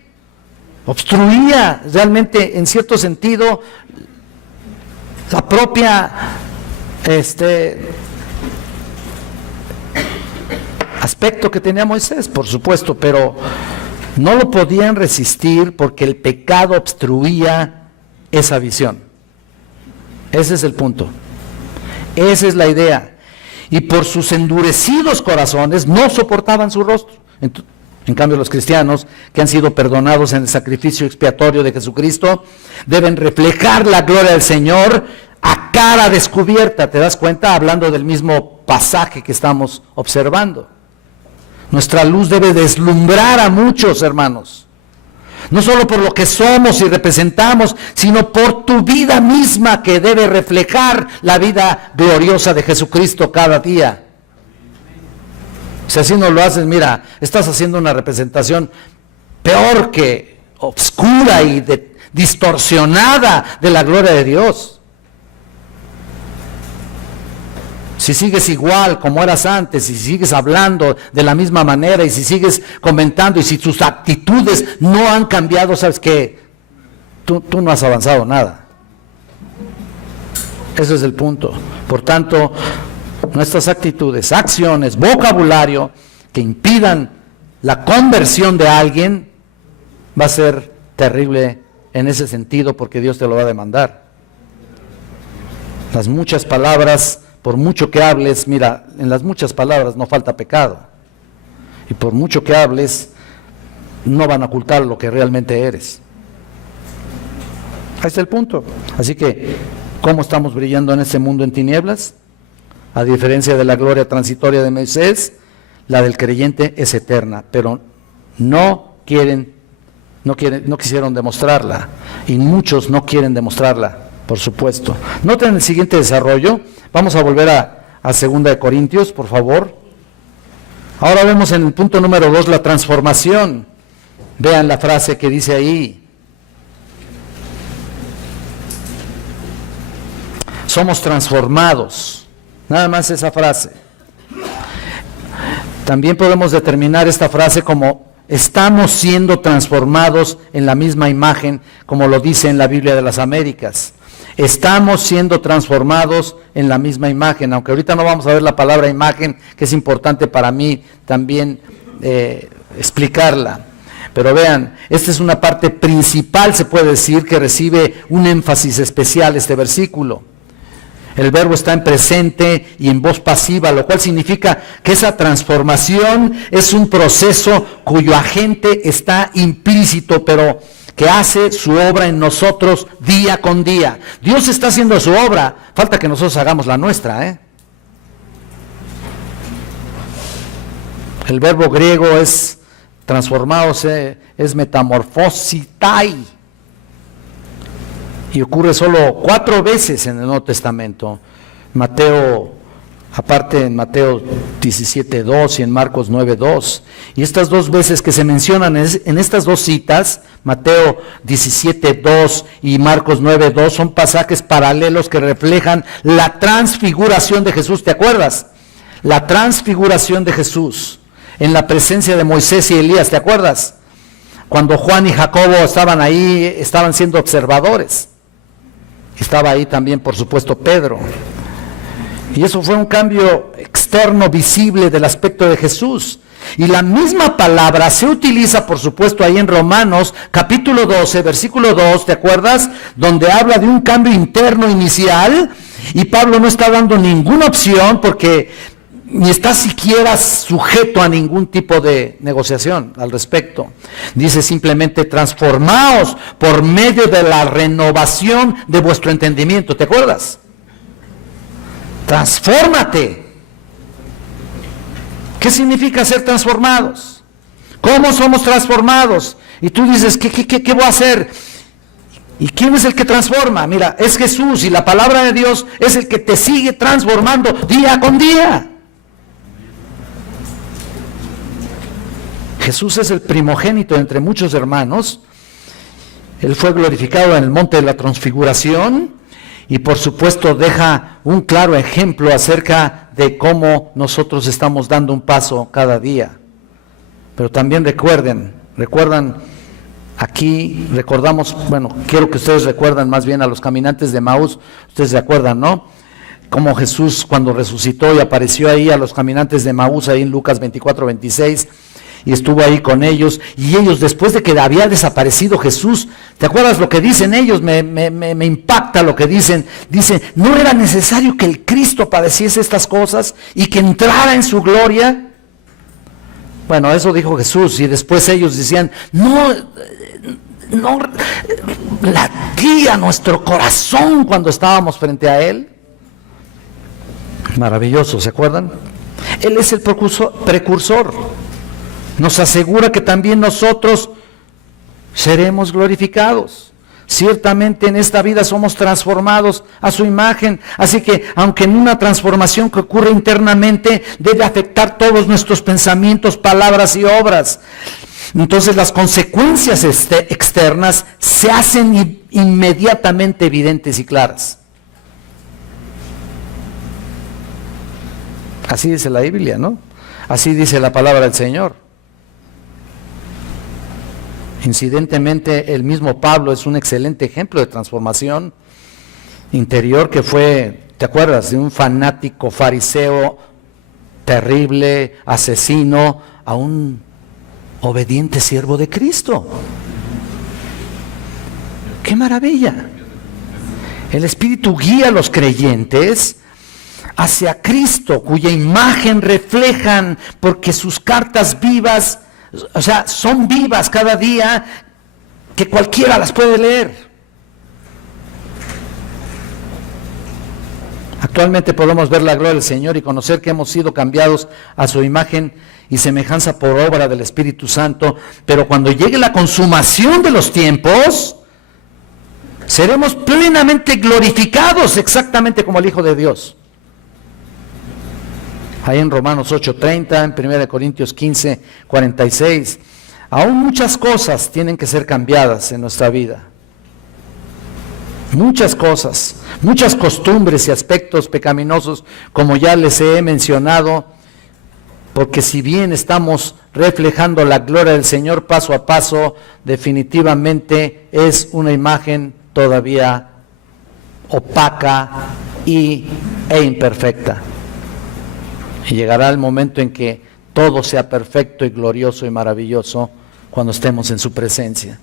obstruía realmente en cierto sentido la propia aspecto que tenía Moisés, por supuesto, pero no lo podían resistir porque el pecado obstruía esa visión. Ese es el punto, esa es la idea, y por sus endurecidos corazones no soportaban su rostro. En cambio, los cristianos que han sido perdonados en el sacrificio expiatorio de Jesucristo deben reflejar la gloria del Señor a cara descubierta. ¿Te das cuenta? Hablando del mismo pasaje que estamos observando. Nuestra luz debe deslumbrar a muchos, hermanos. No solo por lo que somos y representamos, sino por tu vida misma, que debe reflejar la vida gloriosa de Jesucristo cada día. Si así no lo haces, mira, estás haciendo una representación peor que obscura y distorsionada de la gloria de Dios. Si sigues igual como eras antes, si sigues hablando de la misma manera, y si sigues comentando, y si tus actitudes no han cambiado, ¿sabes qué? Tú no has avanzado nada. Ese es el punto. Por tanto, nuestras actitudes, acciones, vocabulario que impidan la conversión de alguien va a ser terrible en ese sentido, porque Dios te lo va a demandar. Las muchas palabras, por mucho que hables, mira, en las muchas palabras no falta pecado, y por mucho que hables no van a ocultar lo que realmente eres. Ahí está el punto. Así que, ¿cómo estamos brillando en este mundo en tinieblas? A diferencia de la gloria transitoria de Moisés, la del creyente es eterna, pero no quisieron demostrarla, y muchos no quieren demostrarla, por supuesto. Noten el siguiente desarrollo. Vamos a volver a 2 de Corintios, por favor. Ahora vemos en el punto número 2 la transformación. Vean la frase que dice ahí. Somos transformados. Nada más esa frase. También podemos determinar esta frase como estamos siendo transformados en la misma imagen, como lo dice en la Biblia de las Américas. Estamos siendo transformados en la misma imagen, aunque ahorita no vamos a ver la palabra imagen, que es importante para mí también explicarla. Pero vean, esta es una parte principal, se puede decir, que recibe un énfasis especial este versículo. El verbo está en presente y en voz pasiva, lo cual significa que esa transformación es un proceso cuyo agente está implícito, pero que hace su obra en nosotros día con día. Dios está haciendo su obra, falta que nosotros hagamos la nuestra, El verbo griego es transformados, es metamorfositai, y ocurre solo 4 veces en el Nuevo Testamento. Mateo, aparte en Mateo 17:2 y en Marcos 9:2. Y estas 2 veces que se mencionan en estas 2 citas, Mateo 17:2 y Marcos 9:2, son pasajes paralelos que reflejan la transfiguración de Jesús. ¿Te acuerdas? La transfiguración de Jesús en la presencia de Moisés y Elías. ¿Te acuerdas? Cuando Juan y Jacobo estaban ahí, estaban siendo observadores. Estaba ahí también, por supuesto, Pedro. Y eso fue un cambio externo visible del aspecto de Jesús. Y la misma palabra se utiliza, por supuesto, ahí en Romanos, capítulo 12, versículo 2, ¿te acuerdas? Donde habla de un cambio interno inicial, y Pablo no está dando ninguna opción porque ni está siquiera sujeto a ningún tipo de negociación al respecto. Dice simplemente: transformaos por medio de la renovación de vuestro entendimiento. ¿Te acuerdas? Transfórmate. ¿Qué significa ser transformados? ¿Cómo somos transformados? Y tú dices, ¿qué voy a hacer? ¿Y quién es el que transforma? Mira, es Jesús, y la palabra de Dios es el que te sigue transformando día con día. Jesús es el primogénito entre muchos hermanos. Él fue glorificado en el monte de la transfiguración y por supuesto deja un claro ejemplo acerca de cómo nosotros estamos dando un paso cada día. Pero también recuerdan, aquí recordamos, bueno, quiero que ustedes recuerdan más bien a los caminantes de Emaús. Ustedes se acuerdan, ¿no? Cómo Jesús, cuando resucitó y apareció ahí a los caminantes de Emaús, ahí en Lucas 24:26, y estuvo ahí con ellos, y ellos, después de que había desaparecido Jesús, ¿te acuerdas lo que dicen ellos? Me impacta lo que dicen. Dicen, ¿no era necesario que el Cristo padeciese estas cosas y que entrara en su gloria? Bueno, eso dijo Jesús, y después ellos decían, no latía nuestro corazón cuando estábamos frente a Él. Maravilloso, ¿se acuerdan? Él es el precursor. Nos asegura que también nosotros seremos glorificados. Ciertamente en esta vida somos transformados a su imagen, así que aunque en una transformación que ocurre internamente, debe afectar todos nuestros pensamientos, palabras y obras. Entonces las consecuencias externas se hacen inmediatamente evidentes y claras. Así dice la Biblia, ¿no? Así dice la palabra del Señor. Incidentemente, el mismo Pablo es un excelente ejemplo de transformación interior, que fue, ¿te acuerdas? De un fanático fariseo terrible, asesino, a un obediente siervo de Cristo. ¡Qué maravilla! El Espíritu guía a los creyentes hacia Cristo, cuya imagen reflejan, porque sus cartas vivas, o sea, son vivas cada día, que cualquiera las puede leer. Actualmente podemos ver la gloria del Señor y conocer que hemos sido cambiados a su imagen y semejanza por obra del Espíritu Santo, pero cuando llegue la consumación de los tiempos, seremos plenamente glorificados, exactamente como el Hijo de Dios. Ahí en Romanos 8:30, en 1 Corintios 15:46, aún muchas cosas tienen que ser cambiadas en nuestra vida. Muchas cosas, muchas costumbres y aspectos pecaminosos, como ya les he mencionado, porque si bien estamos reflejando la gloria del Señor paso a paso, definitivamente es una imagen todavía opaca e imperfecta. Y llegará el momento en que todo sea perfecto y glorioso y maravilloso cuando estemos en su presencia.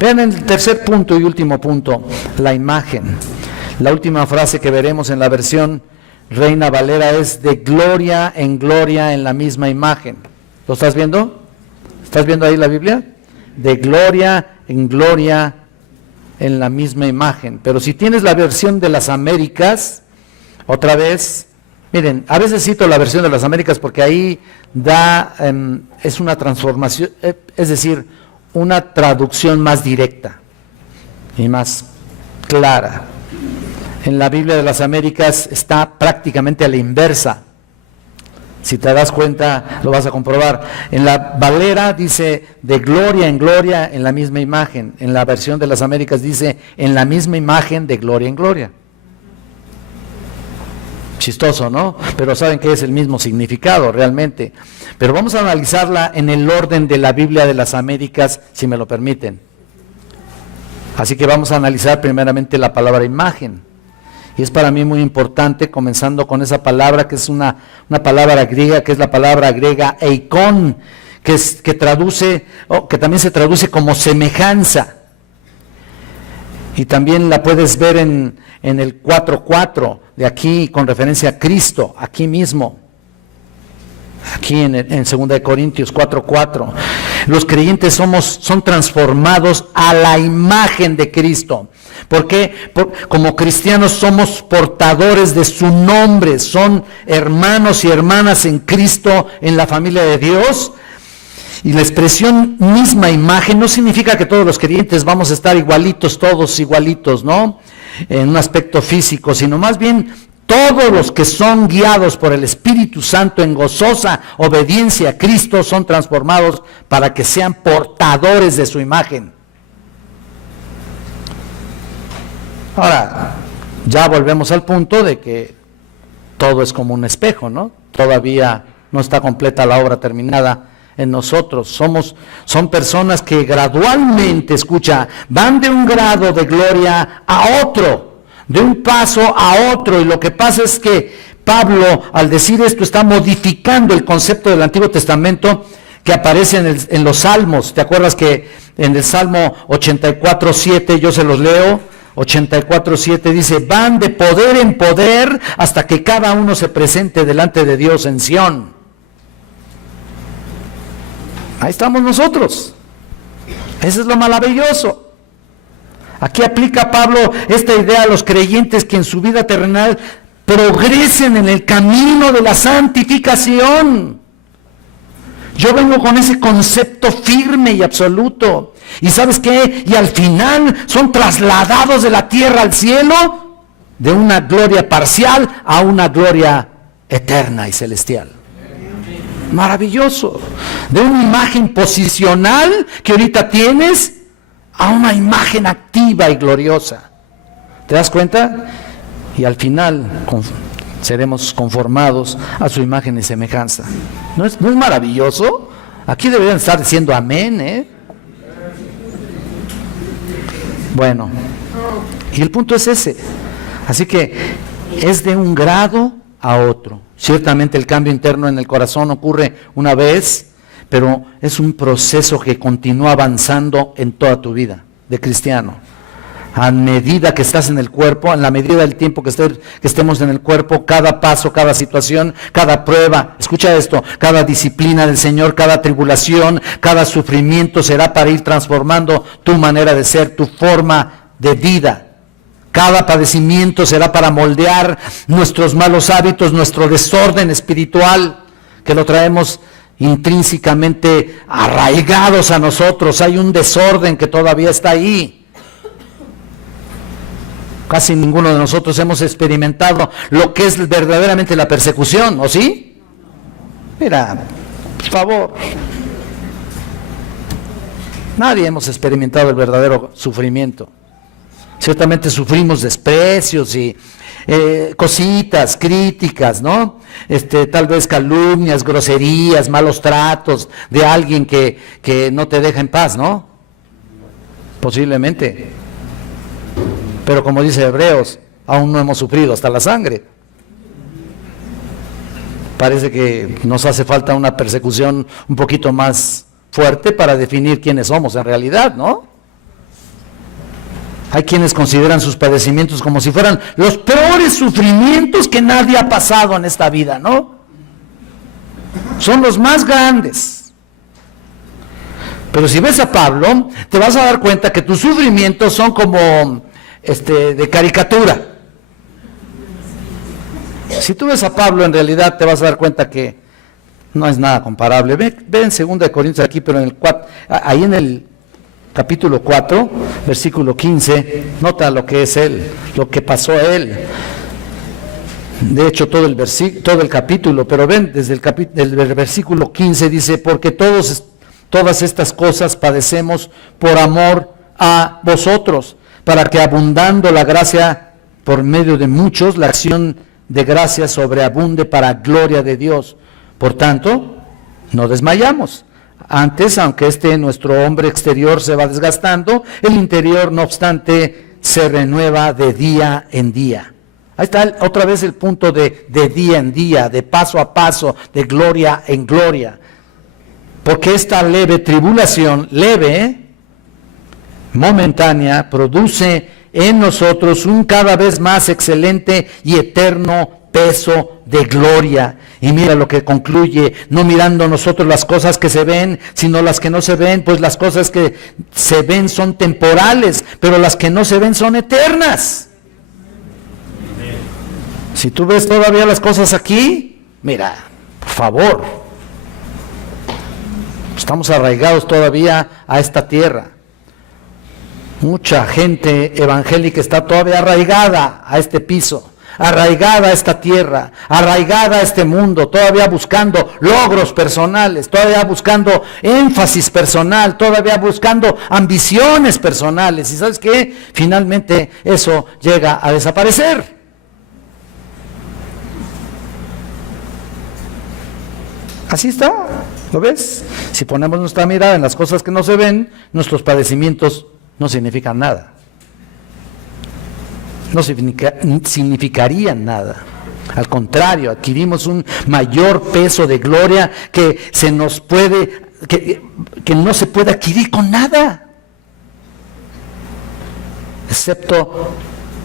Vean el tercer punto y último punto, la imagen. La última frase que veremos en la versión Reina Valera es de gloria en la misma imagen. ¿Lo estás viendo? ¿Estás viendo ahí la Biblia? De gloria en la misma imagen. Pero si tienes la versión de las Américas, otra vez, miren, a veces cito la versión de las Américas porque ahí es una transformación, es decir, una traducción más directa y más clara. En la Biblia de las Américas está prácticamente a la inversa. Si te das cuenta, lo vas a comprobar. En la Valera dice de gloria en la misma imagen. En la versión de las Américas dice en la misma imagen de gloria en gloria. Chistoso, ¿no? Pero saben que es el mismo significado realmente. Pero vamos a analizarla en el orden de la Biblia de las Américas, si me lo permiten. Así que vamos a analizar primeramente la palabra imagen. Y es para mí muy importante, comenzando con esa palabra que es una palabra griega, que es la palabra griega eikon, que también se traduce como semejanza. Y también la puedes ver en el 4:4 de aquí, con referencia a Cristo, aquí mismo. Aquí en 2 Corintios 4:4. Los creyentes son transformados a la imagen de Cristo. Porque como cristianos somos portadores de su nombre, son hermanos y hermanas en Cristo, en la familia de Dios. Y la expresión misma imagen no significa que todos los creyentes vamos a estar igualitos, todos igualitos, ¿no? En un aspecto físico, sino más bien todos los que son guiados por el Espíritu Santo en gozosa obediencia a Cristo son transformados para que sean portadores de su imagen. Ahora, ya volvemos al punto de que todo es como un espejo, ¿no? Todavía no está completa la obra terminada en nosotros. Son personas que gradualmente, escucha, van de un grado de gloria a otro, de un paso a otro, y lo que pasa es que Pablo, al decir esto, está modificando el concepto del Antiguo Testamento que aparece en los Salmos. ¿Te acuerdas que en el Salmo 84:7, yo se los leo? 84:7 dice, van de poder en poder hasta que cada uno se presente delante de Dios en Sión. Ahí estamos nosotros. Eso es lo maravilloso. Aquí aplica Pablo esta idea a los creyentes que en su vida terrenal progresen en el camino de la santificación. Yo vengo con ese concepto firme y absoluto. ¿Y sabes qué? Y al final son trasladados de la tierra al cielo, de una gloria parcial a una gloria eterna y celestial. Maravilloso. De una imagen posicional que ahorita tienes a una imagen activa y gloriosa. ¿Te das cuenta? Y al final seremos conformados a su imagen y semejanza. ¿No es maravilloso? Aquí deberían estar diciendo amén, ¿eh? Bueno, y el punto es ese. Así que es de un grado a otro. Ciertamente el cambio interno en el corazón ocurre una vez, pero es un proceso que continúa avanzando en toda tu vida de cristiano. A medida que estás en el cuerpo, en la medida del tiempo que estemos en el cuerpo, cada paso, cada situación, cada prueba, escucha esto, cada disciplina del Señor, cada tribulación, cada sufrimiento será para ir transformando tu manera de ser, tu forma de vida. Cada padecimiento será para moldear nuestros malos hábitos, nuestro desorden espiritual, que lo traemos intrínsecamente arraigados a nosotros. Hay un desorden que todavía está ahí. Casi ninguno de nosotros hemos experimentado lo que es verdaderamente la persecución, ¿o sí? Mira, por favor. Nadie hemos experimentado el verdadero sufrimiento. Ciertamente sufrimos desprecios y cositas, críticas, ¿no? Tal vez calumnias, groserías, malos tratos de alguien que no te deja en paz, ¿no? Posiblemente. Pero como dice Hebreos, aún no hemos sufrido hasta la sangre. Parece que nos hace falta una persecución un poquito más fuerte para definir quiénes somos en realidad, ¿no? Hay quienes consideran sus padecimientos como si fueran los peores sufrimientos que nadie ha pasado en esta vida, ¿no? Son los más grandes. Pero si ves a Pablo, te vas a dar cuenta que tus sufrimientos son como de caricatura. Si tú ves a Pablo, en realidad te vas a dar cuenta que no es nada comparable. Ve en 2 Corintios aquí, pero ahí en el capítulo 4, versículo 15, nota lo que es él, lo que pasó a él. De hecho, todo el capítulo, pero ven, desde el versículo 15 dice, porque todas estas cosas padecemos por amor a vosotros, para que abundando la gracia por medio de muchos, la acción de gracia sobreabunde para gloria de Dios. Por tanto, no desmayamos. Antes, aunque nuestro hombre exterior se va desgastando, el interior, no obstante, se renueva de día en día. Ahí está otra vez el punto de día en día, de paso a paso, de gloria en gloria. Porque esta leve tribulación, momentánea, produce en nosotros un cada vez más excelente y eterno peso de gloria. Y mira lo que concluye, no mirando nosotros las cosas que se ven, sino las que no se ven, pues las cosas que se ven son temporales, pero las que no se ven son eternas. Si tú ves todavía las cosas aquí, mira, por favor, estamos arraigados todavía a esta tierra. Mucha gente evangélica está todavía arraigada a este piso, arraigada a esta tierra, arraigada a este mundo, todavía buscando logros personales, todavía buscando énfasis personal, todavía buscando ambiciones personales. ¿Y sabes qué? Finalmente eso llega a desaparecer. Así está, ¿lo ves? Si ponemos nuestra mirada en las cosas que no se ven, nuestros padecimientos no significan nada. No significarían nada. Al contrario, adquirimos un mayor peso de gloria que no se puede adquirir con nada, excepto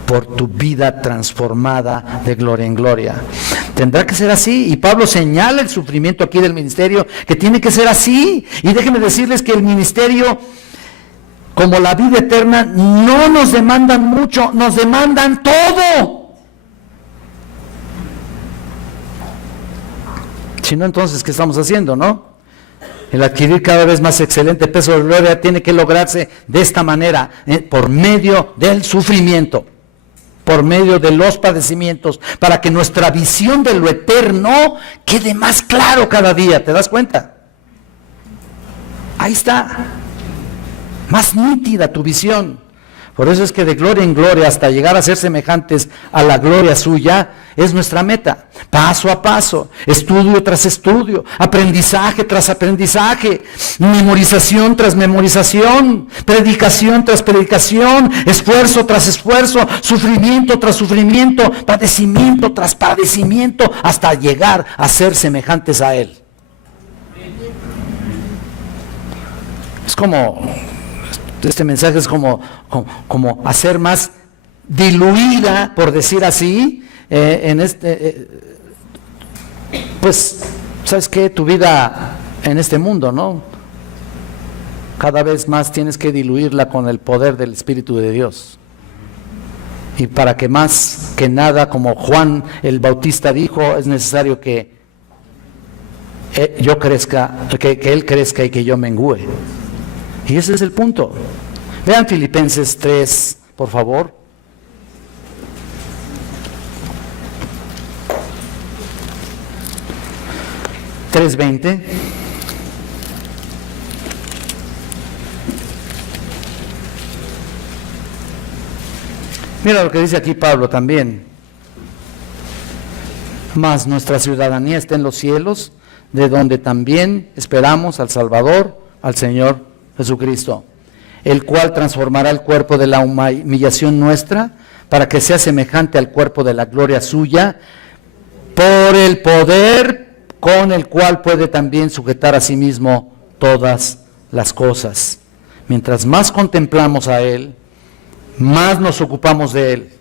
por tu vida transformada de gloria en gloria. Tendrá que ser así, y Pablo señala el sufrimiento aquí del ministerio, que tiene que ser así. Y déjenme decirles que el ministerio, como la vida eterna, no nos demandan mucho, nos demandan todo. Si no, entonces, ¿qué estamos haciendo, no? El adquirir cada vez más excelente peso de gloria tiene que lograrse de esta manera, por medio del sufrimiento, por medio de los padecimientos, para que nuestra visión de lo eterno quede más claro cada día. ¿Te das cuenta? Ahí está, más nítida tu visión. Por eso es que de gloria en gloria, hasta llegar a ser semejantes a la gloria suya, es nuestra meta. Paso a paso, estudio tras estudio, aprendizaje tras aprendizaje, memorización tras memorización, predicación tras predicación, esfuerzo tras esfuerzo, sufrimiento tras sufrimiento, padecimiento tras padecimiento, hasta llegar a ser semejantes a Él. Es como... Este mensaje es como hacer más diluida, por decir así, pues, ¿sabes qué? Tu vida en este mundo, ¿no? Cada vez más tienes que diluirla con el poder del Espíritu de Dios. Y para que más que nada, como Juan el Bautista dijo, es necesario que yo crezca, que Él crezca y que yo mengüe. Y ese es el punto. Vean Filipenses 3, por favor. (3:20). Mira lo que dice aquí Pablo también. Mas nuestra ciudadanía está en los cielos, de donde también esperamos al Salvador, al Señor Jesucristo, el cual transformará el cuerpo de la humillación nuestra para que sea semejante al cuerpo de la gloria suya, por el poder con el cual puede también sujetar a sí mismo todas las cosas. Mientras más contemplamos a Él, más nos ocupamos de Él.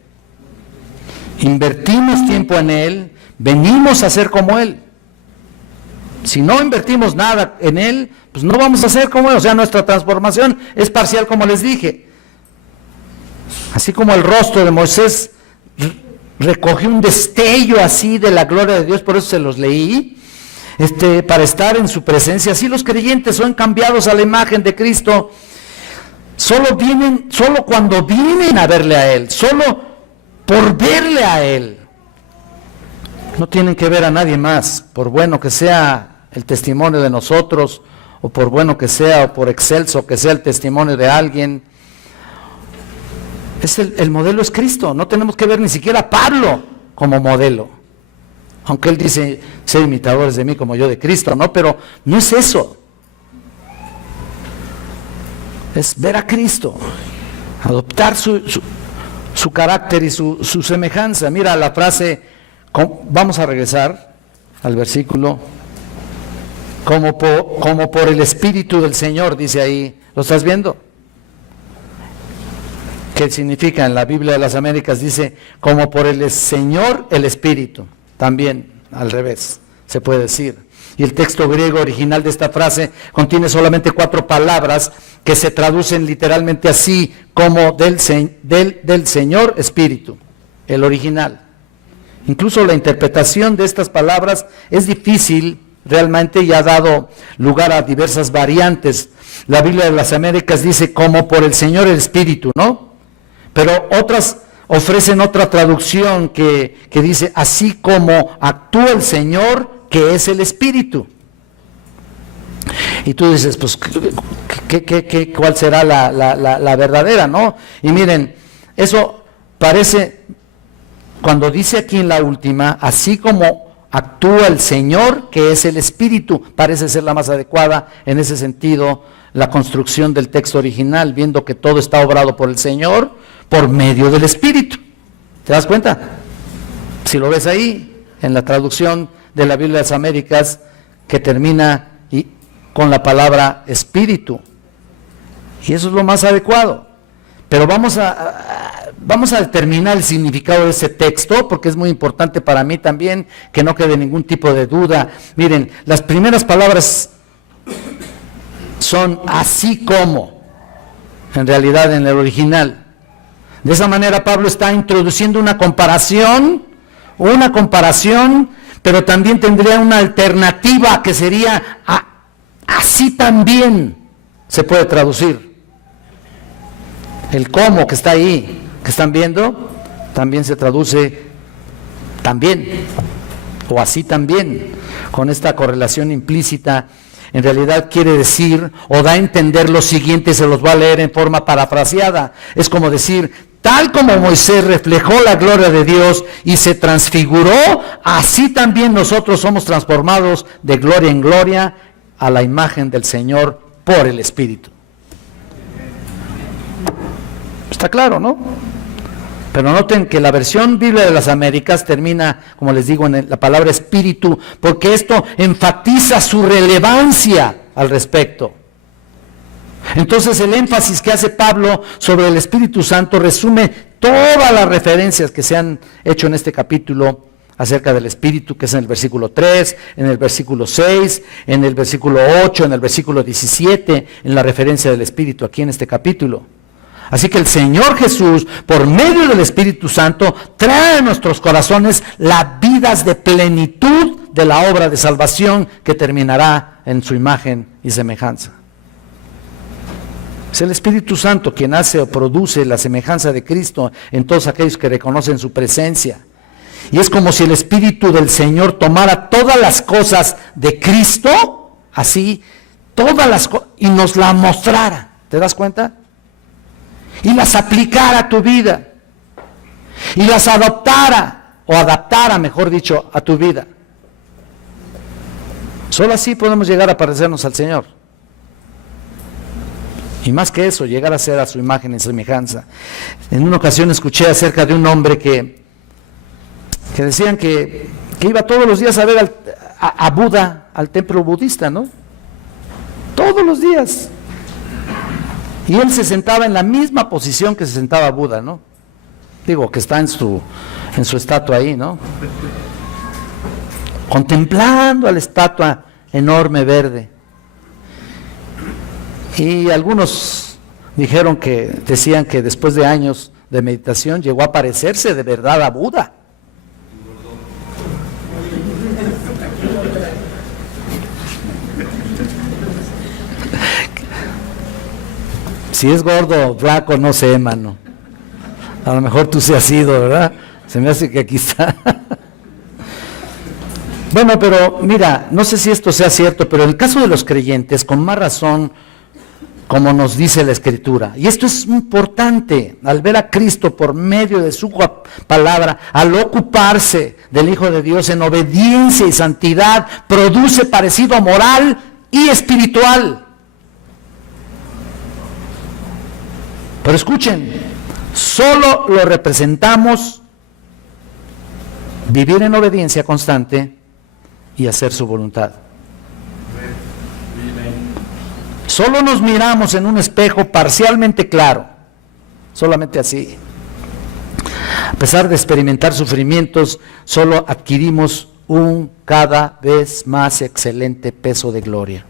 Invertimos tiempo en Él, venimos a ser como Él. Si no invertimos nada en Él, pues no vamos a ser como Él. O sea, nuestra transformación es parcial, como les dije. Así como el rostro de Moisés recogió un destello así de la gloria de Dios, por eso se los leí, para estar en su presencia. Así los creyentes son cambiados a la imagen de Cristo. Solo cuando vienen a verle a Él, solo por verle a Él. No tienen que ver a nadie más, por bueno que sea el testimonio de nosotros, o por bueno que sea, o por excelso que sea el testimonio de alguien. El modelo es Cristo. No tenemos que ver ni siquiera a Pablo como modelo, aunque él dice, ser imitadores de mí como yo de Cristo, ¿no? Pero no es eso. Es ver a Cristo, adoptar su carácter y su semejanza. Mira la frase, vamos a regresar al versículo, como por el Espíritu del Señor, dice ahí. ¿Lo estás viendo? ¿Qué significa? En la Biblia de las Américas dice, como por el Señor el Espíritu. También al revés se puede decir. Y el texto griego original de esta frase contiene solamente 4 palabras que se traducen literalmente así, como del Señor Espíritu, el original. Incluso la interpretación de estas palabras es difícil realmente y ha dado lugar a diversas variantes. La Biblia de las Américas dice como por el Señor el Espíritu, ¿no? Pero otras ofrecen otra traducción que dice así como actúa el Señor que es el Espíritu. Y tú dices, pues, ¿cuál será la verdadera, no? Y miren, eso parece, cuando dice aquí en la última, así como actúa el Señor, que es el Espíritu, parece ser la más adecuada en ese sentido, la construcción del texto original, viendo que todo está obrado por el Señor, por medio del Espíritu. ¿Te das cuenta? Si lo ves ahí, en la traducción de la Biblia de las Américas, que termina con la palabra Espíritu. Y eso es lo más adecuado. Pero vamos a determinar el significado de ese texto, porque es muy importante para mí también, que no quede ningún tipo de duda. Miren, las primeras palabras son así como, en realidad en el original. De esa manera Pablo está introduciendo una comparación, pero también tendría una alternativa que sería así también se puede traducir. El cómo que está ahí, que están viendo, también se traduce también, o así también, con esta correlación implícita. En realidad quiere decir o da a entender lo siguiente, se los voy a leer en forma parafraseada. Es como decir, tal como Moisés reflejó la gloria de Dios y se transfiguró, así también nosotros somos transformados de gloria en gloria a la imagen del Señor por el Espíritu. Está claro, ¿no? Pero noten que la versión Biblia de las Américas termina, como les digo, en la palabra espíritu, porque esto enfatiza su relevancia al respecto. Entonces el énfasis que hace Pablo sobre el Espíritu Santo resume todas las referencias que se han hecho en este capítulo acerca del Espíritu, que es en el versículo 3, en el versículo 6, en el versículo 8, en el versículo 17, en la referencia del Espíritu aquí en este capítulo. Así que el Señor Jesús, por medio del Espíritu Santo, trae a nuestros corazones las vidas de plenitud de la obra de salvación que terminará en su imagen y semejanza. Es el Espíritu Santo quien hace o produce la semejanza de Cristo en todos aquellos que reconocen su presencia. Y es como si el Espíritu del Señor tomara todas las cosas de Cristo, así, todas las cosas, y nos las mostrara. ¿Te das cuenta? Y las aplicara a tu vida, y las adoptara, o adaptara, mejor dicho, a tu vida. Solo así podemos llegar a parecernos al Señor. Y más que eso, llegar a ser a su imagen y semejanza. En una ocasión escuché acerca de un hombre que decían que iba todos los días a ver a Buda, al templo budista, ¿no? Todos los días. Y él se sentaba en la misma posición que se sentaba Buda, ¿no? Digo, que está en su estatua ahí, ¿no? Contemplando a la estatua enorme verde. Y algunos decían que después de años de meditación llegó a parecerse de verdad a Buda. Si es gordo o flaco, no sé, mano. A lo mejor tú sí has sido, ¿verdad? Se me hace que aquí está. Bueno, pero mira, no sé si esto sea cierto, pero en el caso de los creyentes, con más razón, como nos dice la Escritura, y esto es importante, al ver a Cristo por medio de su palabra, al ocuparse del Hijo de Dios en obediencia y santidad, produce parecido moral y espiritual. Pero escuchen, solo lo representamos vivir en obediencia constante y hacer su voluntad. Solo nos miramos en un espejo parcialmente claro, solamente así. A pesar de experimentar sufrimientos, solo adquirimos un cada vez más excelente peso de gloria.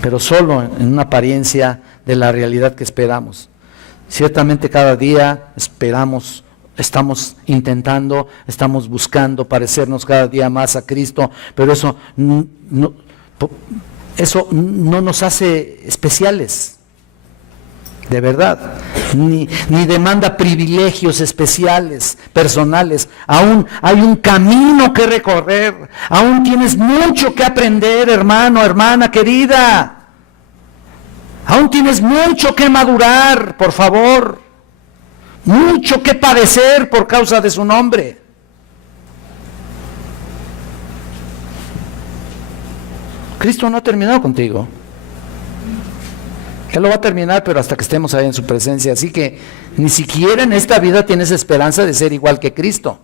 Pero solo en una apariencia de la realidad que esperamos. Ciertamente cada día estamos intentando, estamos buscando parecernos cada día más a Cristo, pero eso no nos hace especiales, de verdad, ni demanda privilegios especiales, personales. Aún hay un camino que recorrer, aún tienes mucho que aprender, hermano, hermana querida. Aún tienes mucho que madurar, por favor, mucho que padecer por causa de su nombre. Cristo no ha terminado contigo. Él lo va a terminar, pero hasta que estemos ahí en su presencia. Así que ni siquiera en esta vida tienes esperanza de ser igual que Cristo.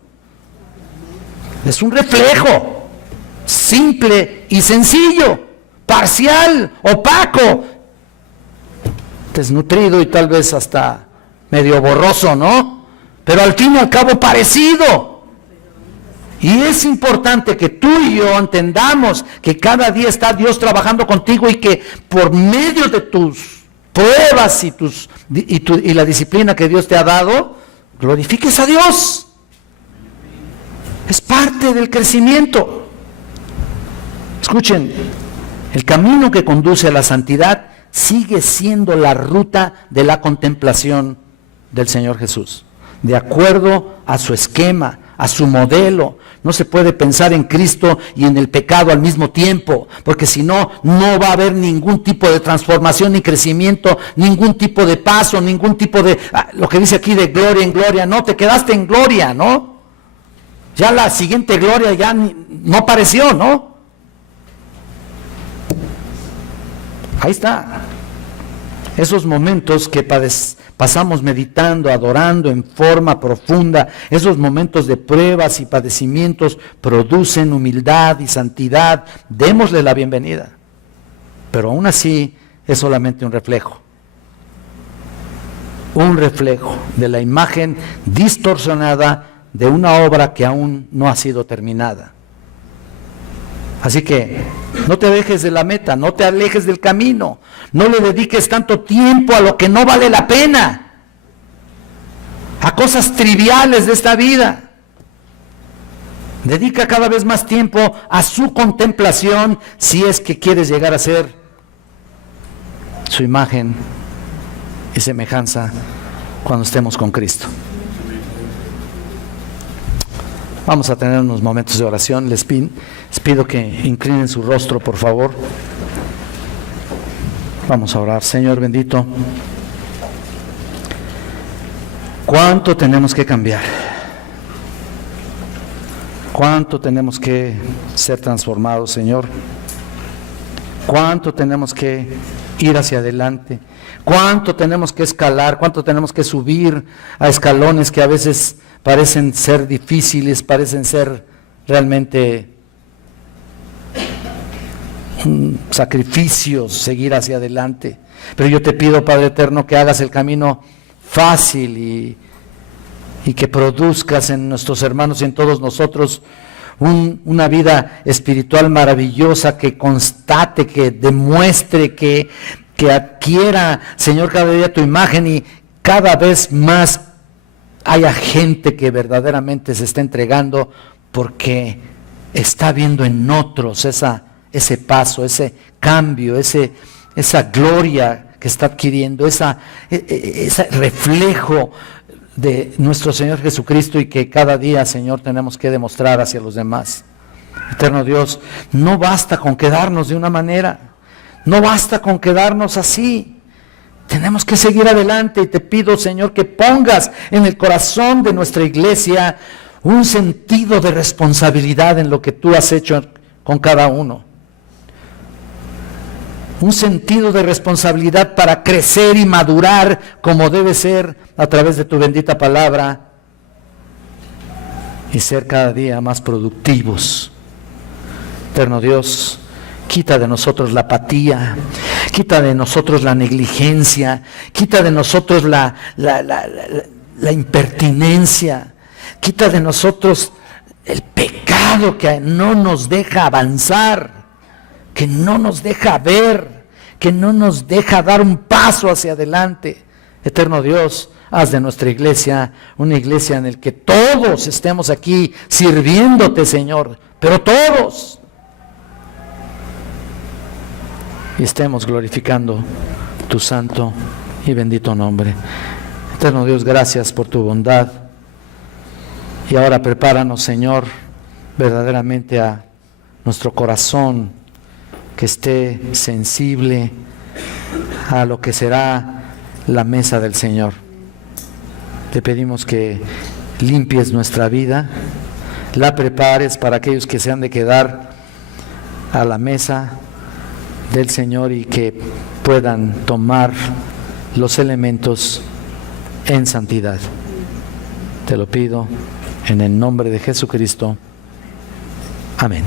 Es un reflejo simple y sencillo, parcial, opaco, desnutrido y tal vez hasta medio borroso, ¿no? Pero al fin y al cabo parecido. Y es importante que tú y yo entendamos que cada día está Dios trabajando contigo y que por medio de tus pruebas y la disciplina que Dios te ha dado, glorifiques a Dios. Es parte del crecimiento. Escuchen, el camino que conduce a la santidad sigue siendo la ruta de la contemplación del Señor Jesús, de acuerdo a su esquema, a su modelo. No se puede pensar en Cristo y en el pecado al mismo tiempo, porque si no, no va a haber ningún tipo de transformación ni crecimiento, ningún tipo de paso, ningún tipo de, lo que dice aquí de gloria en gloria. No, te quedaste en gloria, ¿no? Ya la siguiente gloria ya no apareció, ¿no? Ahí está. Esos momentos que pasamos meditando, adorando en forma profunda, esos momentos de pruebas y padecimientos producen humildad y santidad. Démosle la bienvenida. Pero aún así es solamente un reflejo. Un reflejo de la imagen distorsionada de una obra que aún no ha sido terminada. Así que no te alejes de la meta, no te alejes del camino, no le dediques tanto tiempo a lo que no vale la pena, a cosas triviales de esta vida. Dedica cada vez más tiempo a su contemplación si es que quieres llegar a ser su imagen y semejanza cuando estemos con Cristo. Vamos a tener unos momentos de oración. Les pido que inclinen su rostro, por favor. Vamos a orar. Señor bendito, ¿cuánto tenemos que cambiar? ¿Cuánto tenemos que ser transformados, Señor? ¿Cuánto tenemos que ir hacia adelante? ¿Cuánto tenemos que escalar? ¿Cuánto tenemos que subir a escalones que a veces parecen ser difíciles, parecen ser realmente sacrificios, seguir hacia adelante? Pero yo te pido, Padre eterno, que hagas el camino fácil y que produzcas en nuestros hermanos y en todos nosotros una vida espiritual maravillosa, que constate, que demuestre, que adquiera, Señor, cada día tu imagen, y cada vez más haya gente que verdaderamente se está entregando porque está viendo en otros ese paso, ese cambio, esa gloria que está adquiriendo, ese reflejo de nuestro Señor Jesucristo, y que cada día, Señor, tenemos que demostrar hacia los demás. Eterno Dios, no basta con quedarnos de una manera, no basta con quedarnos así. Tenemos que seguir adelante, y te pido, Señor, que pongas en el corazón de nuestra iglesia un sentido de responsabilidad en lo que tú has hecho con cada uno. Un sentido de responsabilidad para crecer y madurar como debe ser a través de tu bendita palabra, y ser cada día más productivos. Eterno Dios, quita de nosotros la apatía, quita de nosotros la negligencia, quita de nosotros la impertinencia, quita de nosotros el pecado que no nos deja avanzar, que no nos deja ver, que no nos deja dar un paso hacia adelante. Eterno Dios, haz de nuestra iglesia una iglesia en la que todos estemos aquí sirviéndote, Señor, pero todos, y estemos glorificando tu santo y bendito nombre. Eterno Dios, gracias por tu bondad, y ahora prepáranos, Señor, verdaderamente a nuestro corazón, que esté sensible a lo que será la mesa del Señor. Te pedimos que limpies nuestra vida, la prepares para aquellos que se han de quedar a la mesa del Señor, y que puedan tomar los elementos en santidad. Te lo pido en el nombre de Jesucristo. Amén.